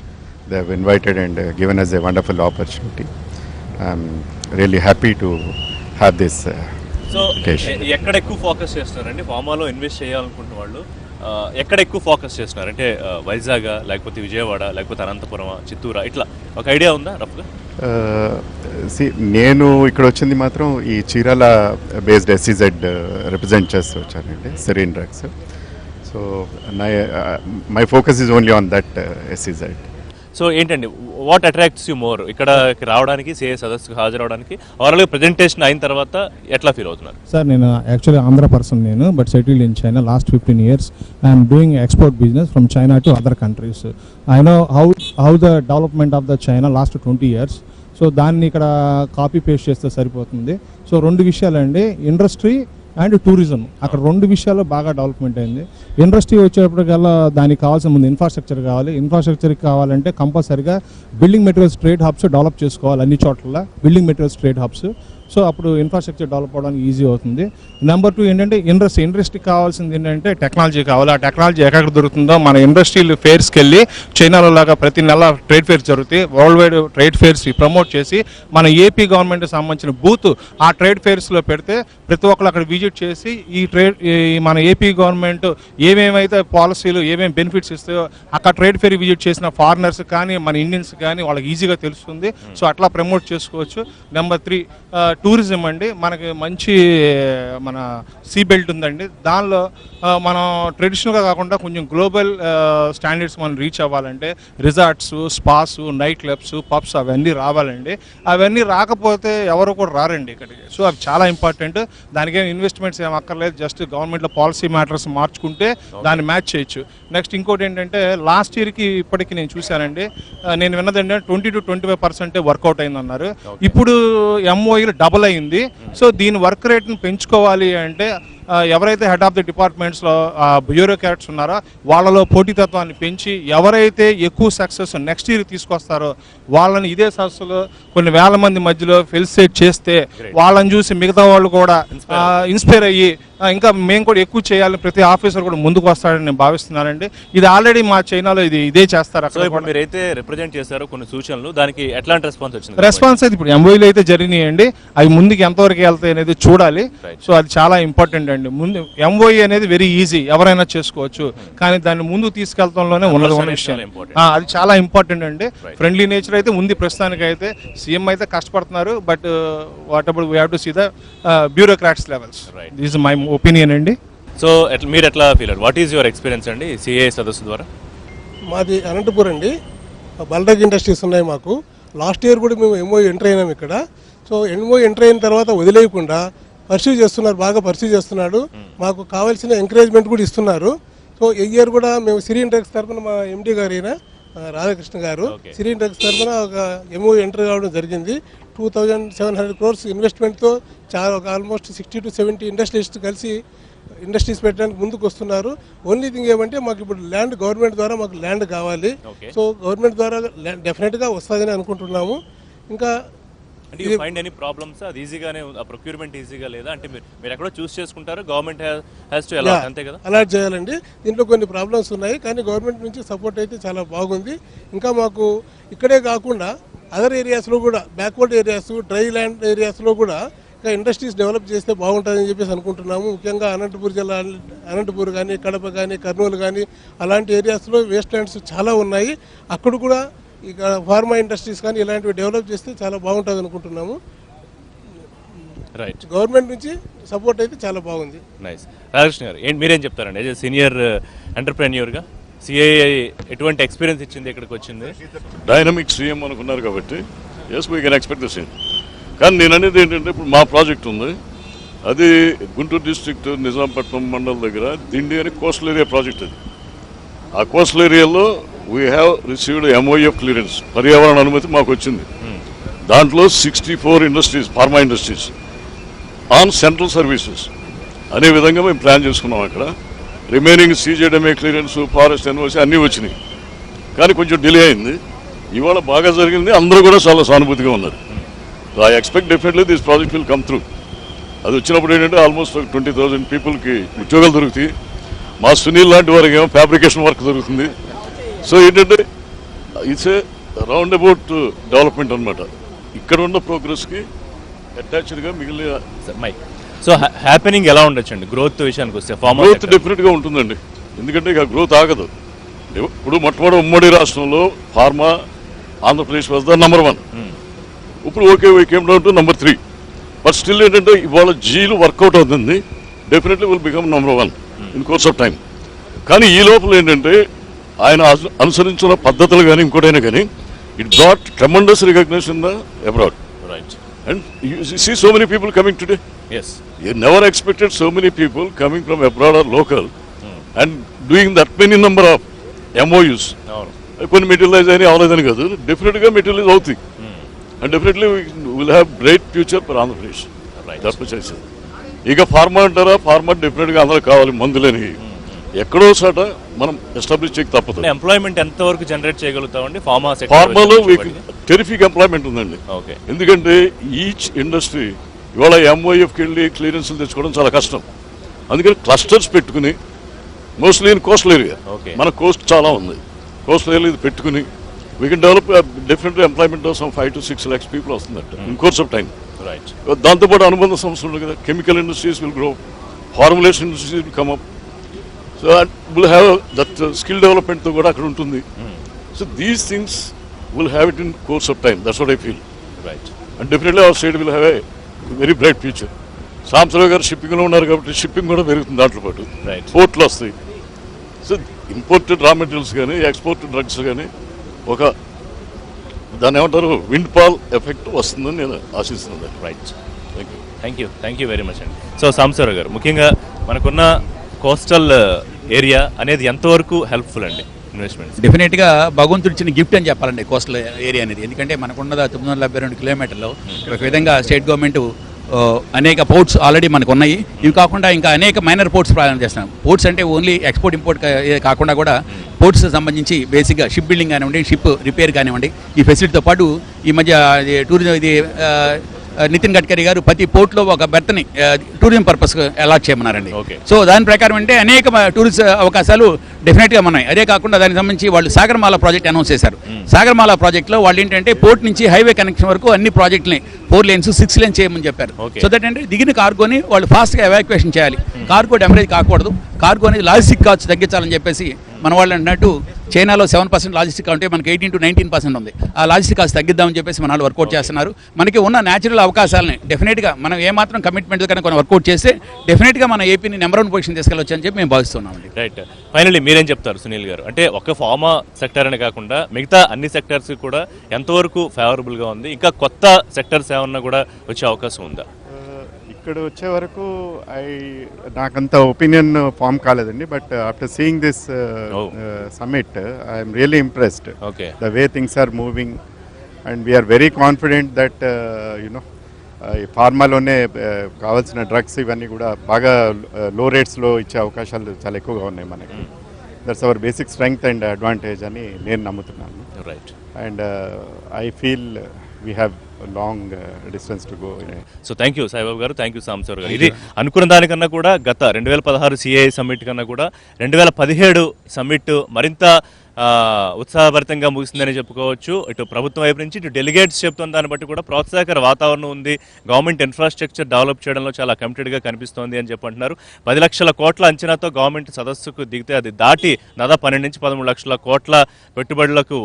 They have invited and given us a wonderful opportunity. I'm really happy to have this so occasion. ఎక్కడ ఎక్కువ focus చేస్తున్నారండి ఫార్మాలో invest చేయాలనుకుంటున్న వాళ్ళు? ఎక్కడ ఎక్కువ focus చేస్తున్నారు అంటే వైజాగ్ లేకపోతే విజయవాడ లేకపోతే అనంతపురం చిత్తూరు ఇట్లా ఒక ఐడియా ఉందా రఫ్గా? నేను ఇక్కడ వచ్చింది మాత్రం ఈ చీరాల బేస్డ్ ఎస్సీజెడ్ రిప్రజెంట్ చేస్తూ వచ్చానండి, serene drugs. So my focus is only on that SEZ. So ఏంటండి వాట్ అట్రాక్ట్స్ యూ మోర్ ఇక్కడికి రావడానికి, సిఏ సదస్సుకు హాజరవడానికి? ఓవరాల్గా ప్రజెంటేషన్ అయిన తర్వాత ఎట్లా ఫీల్ అవుతున్నారు? సార్ నేను యాక్చువల్లీ ఆంధ్ర పర్సన్ నేను, but settled in China last 15 years. I'm doing export business from China to other countries. I know how the development of the China last 20 years. So దాన్ని ఇక్కడ copy paste చేస్తే సరిపోతుంది. So 2 విషయాలండి, industry and tourism. అక్కడ 2 విషయాల్లో బాగా development అయింది. Industry వచ్చేప్పటికల్లా దానికి కావాల్సిన ముందు ఇన్ఫ్రాస్ట్రక్చర్ కావాలి. ఇన్ఫ్రాస్ట్రక్చర్కి కావాలంటే కంపల్సరీగా building materials trade hubs develop చేసుకోవాలి అన్ని చోట్ల, building materials trade hubs. So అప్పుడు ఇన్ఫ్రాస్ట్రక్చర్ డెవలప్ అవ్వడానికి ఈజీ అవుతుంది. నెంబర్ 2 ఏంటంటే ఇండస్ట్రీకి కావాల్సింది ఏంటంటే టెక్నాలజీ కావాలి. ఆ టెక్నాలజీ ఎక్కడ దొరుకుతుందో మన ఇండస్ట్రియల్ ఫేర్స్కి వెళ్ళి, చైనాలో లాగా ప్రతి నెల ట్రేడ్ ఫేర్స్ జరుగుతాయి, world wide trade fares promote చేసి మన ఏపీ గవర్నమెంట్కి సంబంధించిన బూత్ ఆ ట్రేడ్ ఫేర్స్లో పెడితే ప్రతి ఒక్కరు అక్కడ విజిట్ చేసి మన ఏపీ గవర్నమెంట్ ఏమేమైతే పాలసీలు ఏమేమి బెనిఫిట్స్ ఇస్తాయో అక్కడ ట్రేడ్ ఫేర్ విజిట్ చేసిన ఫారినర్స్ కానీ మన ఇండియన్స్ కానీ వాళ్ళకి ఈజీగా తెలుస్తుంది. సో అట్లా ప్రమోట్ చేసుకోవచ్చు. నెంబర్ 3 టూరిజం అండి. మనకి మంచి మన సీ బెల్ట్ ఉందండి, దానిలో మనం ట్రెడిషనల్గా కాకుండా కొంచెం గ్లోబల్ స్టాండర్డ్స్ మనం రీచ్ అవ్వాలంటే రిసార్ట్స్, స్పాస్, నైట్ క్లబ్స్, పబ్స్ అవన్నీ రావాలండి. అవన్నీ రాకపోతే ఎవరు కూడా రారండి ఇక్కడికి. సో అవి చాలా ఇంపార్టెంట్. దానికేం ఇన్వెస్ట్మెంట్స్ ఏం అక్కర్లేదు, జస్ట్ గవర్నమెంట్లో పాలసీ మ్యాటర్స్ మార్చుకుంటే దాన్ని మ్యాచ్ చేయొచ్చు. నెక్స్ట్ ఇంకోటి ఏంటంటే లాస్ట్ ఇయర్కి ఇప్పటికి నేను చూశానండి, నేను విన్నది ఏంటంటే 20 to 25% వర్కౌట్ అయిందన్నారు. ఇప్పుడు ఎంఓఈలు డబుల్ అయింది. సో దీని వర్క్ రేట్ని పెంచుకోవాలి అంటే ఎవరైతే హెడ్ ఆఫ్ ది డిపార్ట్మెంట్స్లో బ్యూరోక్రాట్స్ ఉన్నారో వాళ్ళలో పోటీతత్వాన్ని పెంచి ఎవరైతే ఎక్కువ సక్సెస్ నెక్స్ట్ ఇయర్ తీసుకొస్తారో వాళ్ళని ఇదే సదస్సులో కొన్ని వేల మంది మధ్యలో ఫెలిసిటేట్ చేస్తే వాళ్ళని చూసి మిగతా వాళ్ళు కూడా ఇన్స్పైర్ అయ్యి ఇంకా మేము కూడా ఎక్కువ చేయాలని ప్రతి ఆఫీసర్ కూడా ముందుకు వస్తాడని నేను భావిస్తున్నానండి. ఇది ఆల్రెడీ మా చైనాలో ఇదే చేస్తారు. అక్కడ మీరైతే రిప్రజెంట్ చేశారు కొన్ని సూచనలు, దానికి ఎట్లాంటి రెస్పాన్స్ వచ్చింది? రెస్పాన్స్ అయితే ఇప్పుడు ఎంఓఈలు అయితే జరిగినాయండి, అవి ముందుకు ఎంతవరకు వెళ్తాయి అనేది చూడాలి. సో అది చాలా ఇంపార్టెంట్ అండి. ముందు ఎంఓఈ అనేది వెరీ ఈజీ, ఎవరైనా చేసుకోవచ్చు, కానీ దాన్ని ముందుకు తీసుకెళ్తంలోనే ఉన్నది ఉన్న విషయం. అది చాలా ఇంపార్టెంట్ అండి. ఫ్రెండ్లీ నేచర్ అయితే ఉంది ప్రస్తుతానికి. అయితే సీఎం అయితే కష్టపడుతున్నారు, but what about we have to see the bureaucrats levels. This is my opinion అండి. సో మీరు ఎట్లా ఫీల్ అయ్యారు? వాట్ ఈజ్ యువర్ ఎక్స్పీరియన్స్ అండి సిఏ సదస్సు ద్వారా? మాది అనంతపురం అండి, బల్డగ్ ఇండస్ట్రీస్ ఉన్నాయి మాకు. లాస్ట్ ఇయర్ కూడా మేము ఎంఓ ఎంటర్ అయినాం ఇక్కడ. సో ఎంఓ ఎంటర్ అయిన తర్వాత వదిలేయకుండా పర్సూ చేస్తున్నారు, బాగా పర్సూ చేస్తున్నాడు. మాకు కావాల్సిన ఎంకరేజ్మెంట్ కూడా ఇస్తున్నారు. సో ఈ ఇయర్ కూడా మేము సిరీన్ డ్రగ్స్ తరఫున మా ఎండి గారు అయిన రాధాకృష్ణ గారు సిరీన్ డ్రగ్స్ తరఫున ఒక ఎంఓ ఎంటర్ కావడం జరిగింది. 2700 crores ఇన్వెస్ట్మెంట్తో చాలా ఒక ఆల్మోస్ట్ 60 to 70 ఇండస్ట్రీస్ కలిసి ఇండస్ట్రీస్ పెట్టడానికి ముందుకు వస్తున్నారు. ఓన్లీ థింగ్ ఏమంటే మాకు ఇప్పుడు ల్యాండ్ గవర్నమెంట్ ద్వారా మాకు ల్యాండ్ కావాలి. సో గవర్నమెంట్ ద్వారా డెఫినెట్గా వస్తుందని అనుకుంటున్నాము. ఇంకా ఫైండ్ ఎనీ ప్రాబ్లమ్స్? అది ఈజీగానే ప్రొక్యూర్మెంట్ ఈజీగా లేదా అంటే మీరు ఎక్కడో చూస్ చేసుకుంటారు, గవర్నమెంట్ హ్యాస్ టు అలాట్, అంతే కదా? అలాట్ చేయాలండి. దీంట్లో కొన్ని ప్రాబ్లమ్స్ ఉన్నాయి, కానీ గవర్నమెంట్ నుంచి సపోర్ట్ అయితే చాలా బాగుంది. ఇంకా మాకు ఇక్కడే కాకుండా అదర్ ఏరియాస్లో కూడా, బ్యాక్వర్డ్ ఏరియాస్, డ్రై ల్యాండ్ ఏరియాస్లో కూడా ఇంకా ఇండస్ట్రీస్ డెవలప్ చేస్తే బాగుంటుందని చెప్పేసి అనుకుంటున్నాము. ముఖ్యంగా అనంతపూర్ జిల్లా, అనంతపూర్ కానీ, కడప కానీ, కర్నూలు కానీ అలాంటి ఏరియాస్లో వేస్ట్ ల్యాండ్స్ చాలా ఉన్నాయి. అక్కడ కూడా ఇక ఫార్మా ఇండస్ట్రీస్ కానీ ఇలాంటివి డెవలప్ చేస్తే చాలా బాగుంటుంది అనుకుంటున్నాము. రైట్, గవర్నమెంట్ నుంచి సపోర్ట్ అయితే చాలా బాగుంది. నైస్. రాధాకృష్ణ గారు మీరేం చెప్తారండి? యాజ్ సీనియర్ ఎంటర్ప్రెన్యూర్గా సిఐఐ ఎటువంటి ఎక్స్పీరియన్స్ ఇచ్చింది, ఇక్కడికి వచ్చింది? డైనమిక్ సీఎం అనుకున్నారు కాబట్టి yes we can expect the same. కానీ నేను అనేది ఏంటంటే ఇప్పుడు మా ప్రాజెక్ట్ ఉంది, అది గుంటూరు డిస్ట్రిక్ట్ నిజాంపట్నం మండలం దగ్గర దిండి అని కోస్టల్ ఏరియా ప్రాజెక్ట్. అది ఆ కోస్టల్ ఏరియాలో we have received MOF clearance, పర్యావరణ అనుమతి మాకు వచ్చింది. దాంట్లో 64 industries, pharma industries on central services అనే విధంగా మేము ప్లాన్ చేసుకున్నాం. అక్కడ రిమైనింగ్ సీజెడ్ఎంఏ క్లియరెన్స్, ఫారెస్ట్ ఎన్ఓసి అన్నీ వచ్చినాయి, కానీ కొంచెం డిలే అయింది. ఇవాళ బాగా జరిగింది, అందరూ కూడా చాలా సానుభూతిగా ఉన్నారు. So I expect definitely this project will come through. అది వచ్చినప్పుడు ఏంటంటే ఆల్మోస్ట్ 20,000 పీపుల్కి ఉద్యోగాలు దొరుకుతాయి. మా సునీల్ లాంటి వారికి ఏమో ఫ్యాబ్రికేషన్ వర్క్ జరుగుతుంది. సో ఏంటంటే it's a round about development అనమాట. ఇక్కడ ఉన్న ప్రోగ్రెస్కి అటాచ్డ్గా మిగిలిన మైక్. సో హ్యాపెనింగ్ ఎలా ఉండొచ్చండి గ్రోత్ విషయానికి వస్తే? గ్రోత్ డెఫినెట్గా ఉంటుందండి, ఎందుకంటే ఇక గ్రోత్ ఆగదు. ఇప్పుడు మొట్టమొదటి ఉమ్మడి రాష్ట్రంలో pharma Andhra Pradesh was the number 1. ఇప్పుడు okay we came down to number 3. But still ఏంటంటే ఇవాళ జీలు వర్కౌట్ అవుతుంది, definitely will become number 1 in course of time. కానీ ఈ లోపల ఏంటంటే ఆయన అనుసరించిన పద్ధతులు కానీ ఇంకోటైనా కానీ it brought tremendous recognition in the abroad. Right. And you see so many people coming today. Yes. You never expected so many people coming from abroad or local and doing that many number of MOUs. కొన్ని materialise అయినా అవలేదని కాదు, డెఫినెట్గా materialise అవుతాయి. And definitely will have bright future for Andhra Pradesh. చేసేది ఇక pharma అంటారా, pharma డెఫినెట్గా అందరూ కావాలి, మందులని ఎక్కడో చోట మనం ఎస్టాబ్లిష్ చేయక తప్పదు. ఎంప్లాయ్మెంట్ ఎంత వరకు జనరేట్ చేయగలుగుతామండి ఫార్మాలో టెరిఫిక్ ఎంప్లాయ్మెంట్ ఉందండి. ఎందుకంటే ఈచ్ ఇండస్ట్రీ ఇవాళ ఎంఓఎఫ్కి వెళ్ళి క్లియరెన్స్లు తెచ్చుకోవడం చాలా కష్టం. అందుకని క్లస్టర్స్ పెట్టుకుని మోస్ట్లీ ఇన్ కోస్టల్ ఏరియా, మన కోస్ట్ చాలా ఉంది, కోస్టల్ ఏరియా ఇది పెట్టుకుని we can develop definitely employment of some 5 to 6 lakhs people వస్తుందట in course of time. Right. దాంతోపాటు అనుబంధ సంస్థలు ఉన్నాయి కదా, chemical industries will grow, formulation industries will come up. So will have that skill డెవలప్మెంట్తో కూడా అక్కడ ఉంటుంది. So these things will have it in course of time. That's what I feel. Right. And definitely our state will have a very bright future. Sambasivarao గారు షిప్పింగ్లో ఉన్నారు కాబట్టి shipping కూడా పెరుగుతుంది దాంట్లో పాటు. పోర్ట్లు వస్తాయి. సో ఇంపోర్టెడ్ రా మెటీరియల్స్ కానీ ఎక్స్పోర్టెడ్ డ్రగ్స్ కానీ ఒక దాన్ని ఏమంటారు విండ్ పాల్ ఎఫెక్ట్ వస్తుందని నేను ఆశిస్తున్నాను. Right. Thank you very much అండి. సో సాంబశివరావు గారు, ముఖ్యంగా మనకున్న కోస్టల్ ఏరియా అనేది ఎంతవరకు హెల్ప్ఫుల్ అండి ఇన్వెస్ట్మెంట్? డెఫినెట్గా భగవంతుడు ఇచ్చిన గిఫ్ట్ అని చెప్పాలండి కోస్టల్ ఏరియా అనేది. ఎందుకంటే మనకున్నది 972 కిలోమీటర్లు. ఒక విధంగా స్టేట్ గవర్నమెంట్ అనేక పోర్ట్స్ ఆల్రెడీ మనకు ఉన్నాయి. ఇవి కాకుండా ఇంకా అనేక మైనర్ పోర్ట్స్ ప్రారంభం చేస్తున్నాం. పోర్ట్స్ అంటే ఓన్లీ ఎక్స్పోర్ట్ ఇంపోర్ట్ కాకుండా కూడా పోర్ట్స్ సంబంధించి బేసిక్గా షిప్ బిల్డింగ్ కానివ్వండి, షిప్ రిపేర్ కానివ్వండి, ఈ ఫెసిలిటీతో పాటు ఈ మధ్య టూరిజం ఇది నితిన్ గడ్కరీ గారు ప్రతి పోర్ట్లో ఒక బెర్త్ని టూరిజం పర్పస్ అలాట్ చేయమన్నారండి. సో దాని ప్రకారం అంటే అనేక టూరిస్ట్ అవకాశాలు డెఫినెట్గా ఉన్నాయి. అదే కాకుండా దానికి సంబంధించి వాళ్ళు సాగర్మాల ప్రాజెక్ట్ అనౌన్స్ చేశారు. సాగర్మాల ప్రాజెక్ట్లో వాళ్ళు ఏంటంటే పోర్ట్ నుంచి హైవే కనెక్షన్ వరకు అన్ని ప్రాజెక్టుని 4 lanes 6 lanes చేయమని చెప్పారు. సో దట్ అంటే దిగిన కార్గోని వాళ్ళు ఫాస్ట్గా ఎవాక్యుయేషన్ చేయాలి. కార్గో డ్యామేజ్ కాకూడదు, కార్గో అనేది లాజిస్టిక్ కాస్ట్ తగ్గించాలని చెప్పేసి మన వాళ్ళు అంటున్నట్టు చైనాలో 7% లాజిస్టిక్ ఉంటే మనకి 18 to 19% ఉంది. ఆ లాజిస్టిక్ కాస్ట్ తగ్గిద్దామని చెప్పేసి మన వాళ్ళు వర్కౌట్ చేస్తున్నారు. మనకి ఉన్న న్యాచురల్ అవకాశాలని డెఫినెట్గా మనం ఏమాత్రం కమిట్మెంట్ కనుక కొన్ని వర్కౌట్ చేస్తే డెఫినెట్గా మన ఏపీని నెంబర్ 1 పొజిషన్ తీసుకెళ్ళొచ్చు అని చెప్పి మేము భావిస్తున్నామండి. రైట్. ఫైనల్లీ మీరేం చెప్తారు సునీల్ గారు? అంటే ఒక ఫార్మా సెక్టర్ అనే కాకుండా మిగతా అన్ని సెక్టర్స్ కూడా ఎంతవరకు ఫేవరబుల్గా ఉంది? ఇంకా కొత్త సెక్టర్స్ ఏమన్నా కూడా వచ్చే అవకాశం ఉందా? ఇక్కడ వచ్చే వరకు నాకంత ఒపీనియన్ ఫామ్ కాలేదండి. But after seeing this summit I'm really impressed the way things are moving and we are very confident that you know ఈ ఫార్మాలోనే కావాల్సిన డ్రగ్స్ ఇవన్నీ కూడా బాగా లో రేట్స్లో ఇచ్చే అవకాశాలు చాలా ఎక్కువగా ఉన్నాయి మనకి. That's our basic strength and advantage అని నేను నమ్ముతున్నాను. Right. And I feel we have long distance to go. So thank you Saibabu garu, thank you Sambasivarao గారు. ఇది అనుకున్న దానికన్నా కూడా గత 2016 CAI సమ్మిట్ కన్నా కూడా 2017 సమ్మిట్ మరింత ఉత్సాహభరితంగా ముగిసిందని చెప్పుకోవచ్చు. ఇటు ప్రభుత్వం వైపు నుంచి ఇటు డెలిగేట్స్ చెప్తున్న దాన్ని బట్టి కూడా ప్రోత్సాహకర వాతావరణం ఉంది. గవర్నమెంట్ ఇన్ఫ్రాస్ట్రక్చర్ డెవలప్ చేయడంలో చాలా కమిటెడ్గా కనిపిస్తోంది అని చెప్పంటున్నారు. 10 లక్షల కోట్ల అంచనాతో గవర్నమెంట్ సదస్సుకు దిగితే అది దాటి దాదాపు 12 నుంచి 13 లక్షల కోట్ల పెట్టుబడులకు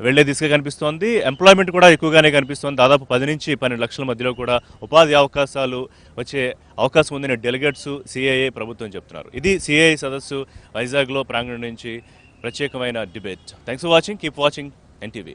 వెళ్లే దిశగా కనిపిస్తోంది. ఎంప్లాయ్మెంట్ కూడా ఎక్కువగానే కనిపిస్తోంది. దాదాపు 10 నుంచి 12 లక్షల మధ్యలో కూడా ఉపాధి అవకాశాలు వచ్చే అవకాశం ఉందని డెలిగేట్స్ CAI ప్రభుత్వం చెప్తున్నారు. ఇది CAI సదస్సు వైజాగ్లో ప్రాంగణం నుంచి ప్రత్యేకమైన debate. Thanks for watching. Keep watching NTV.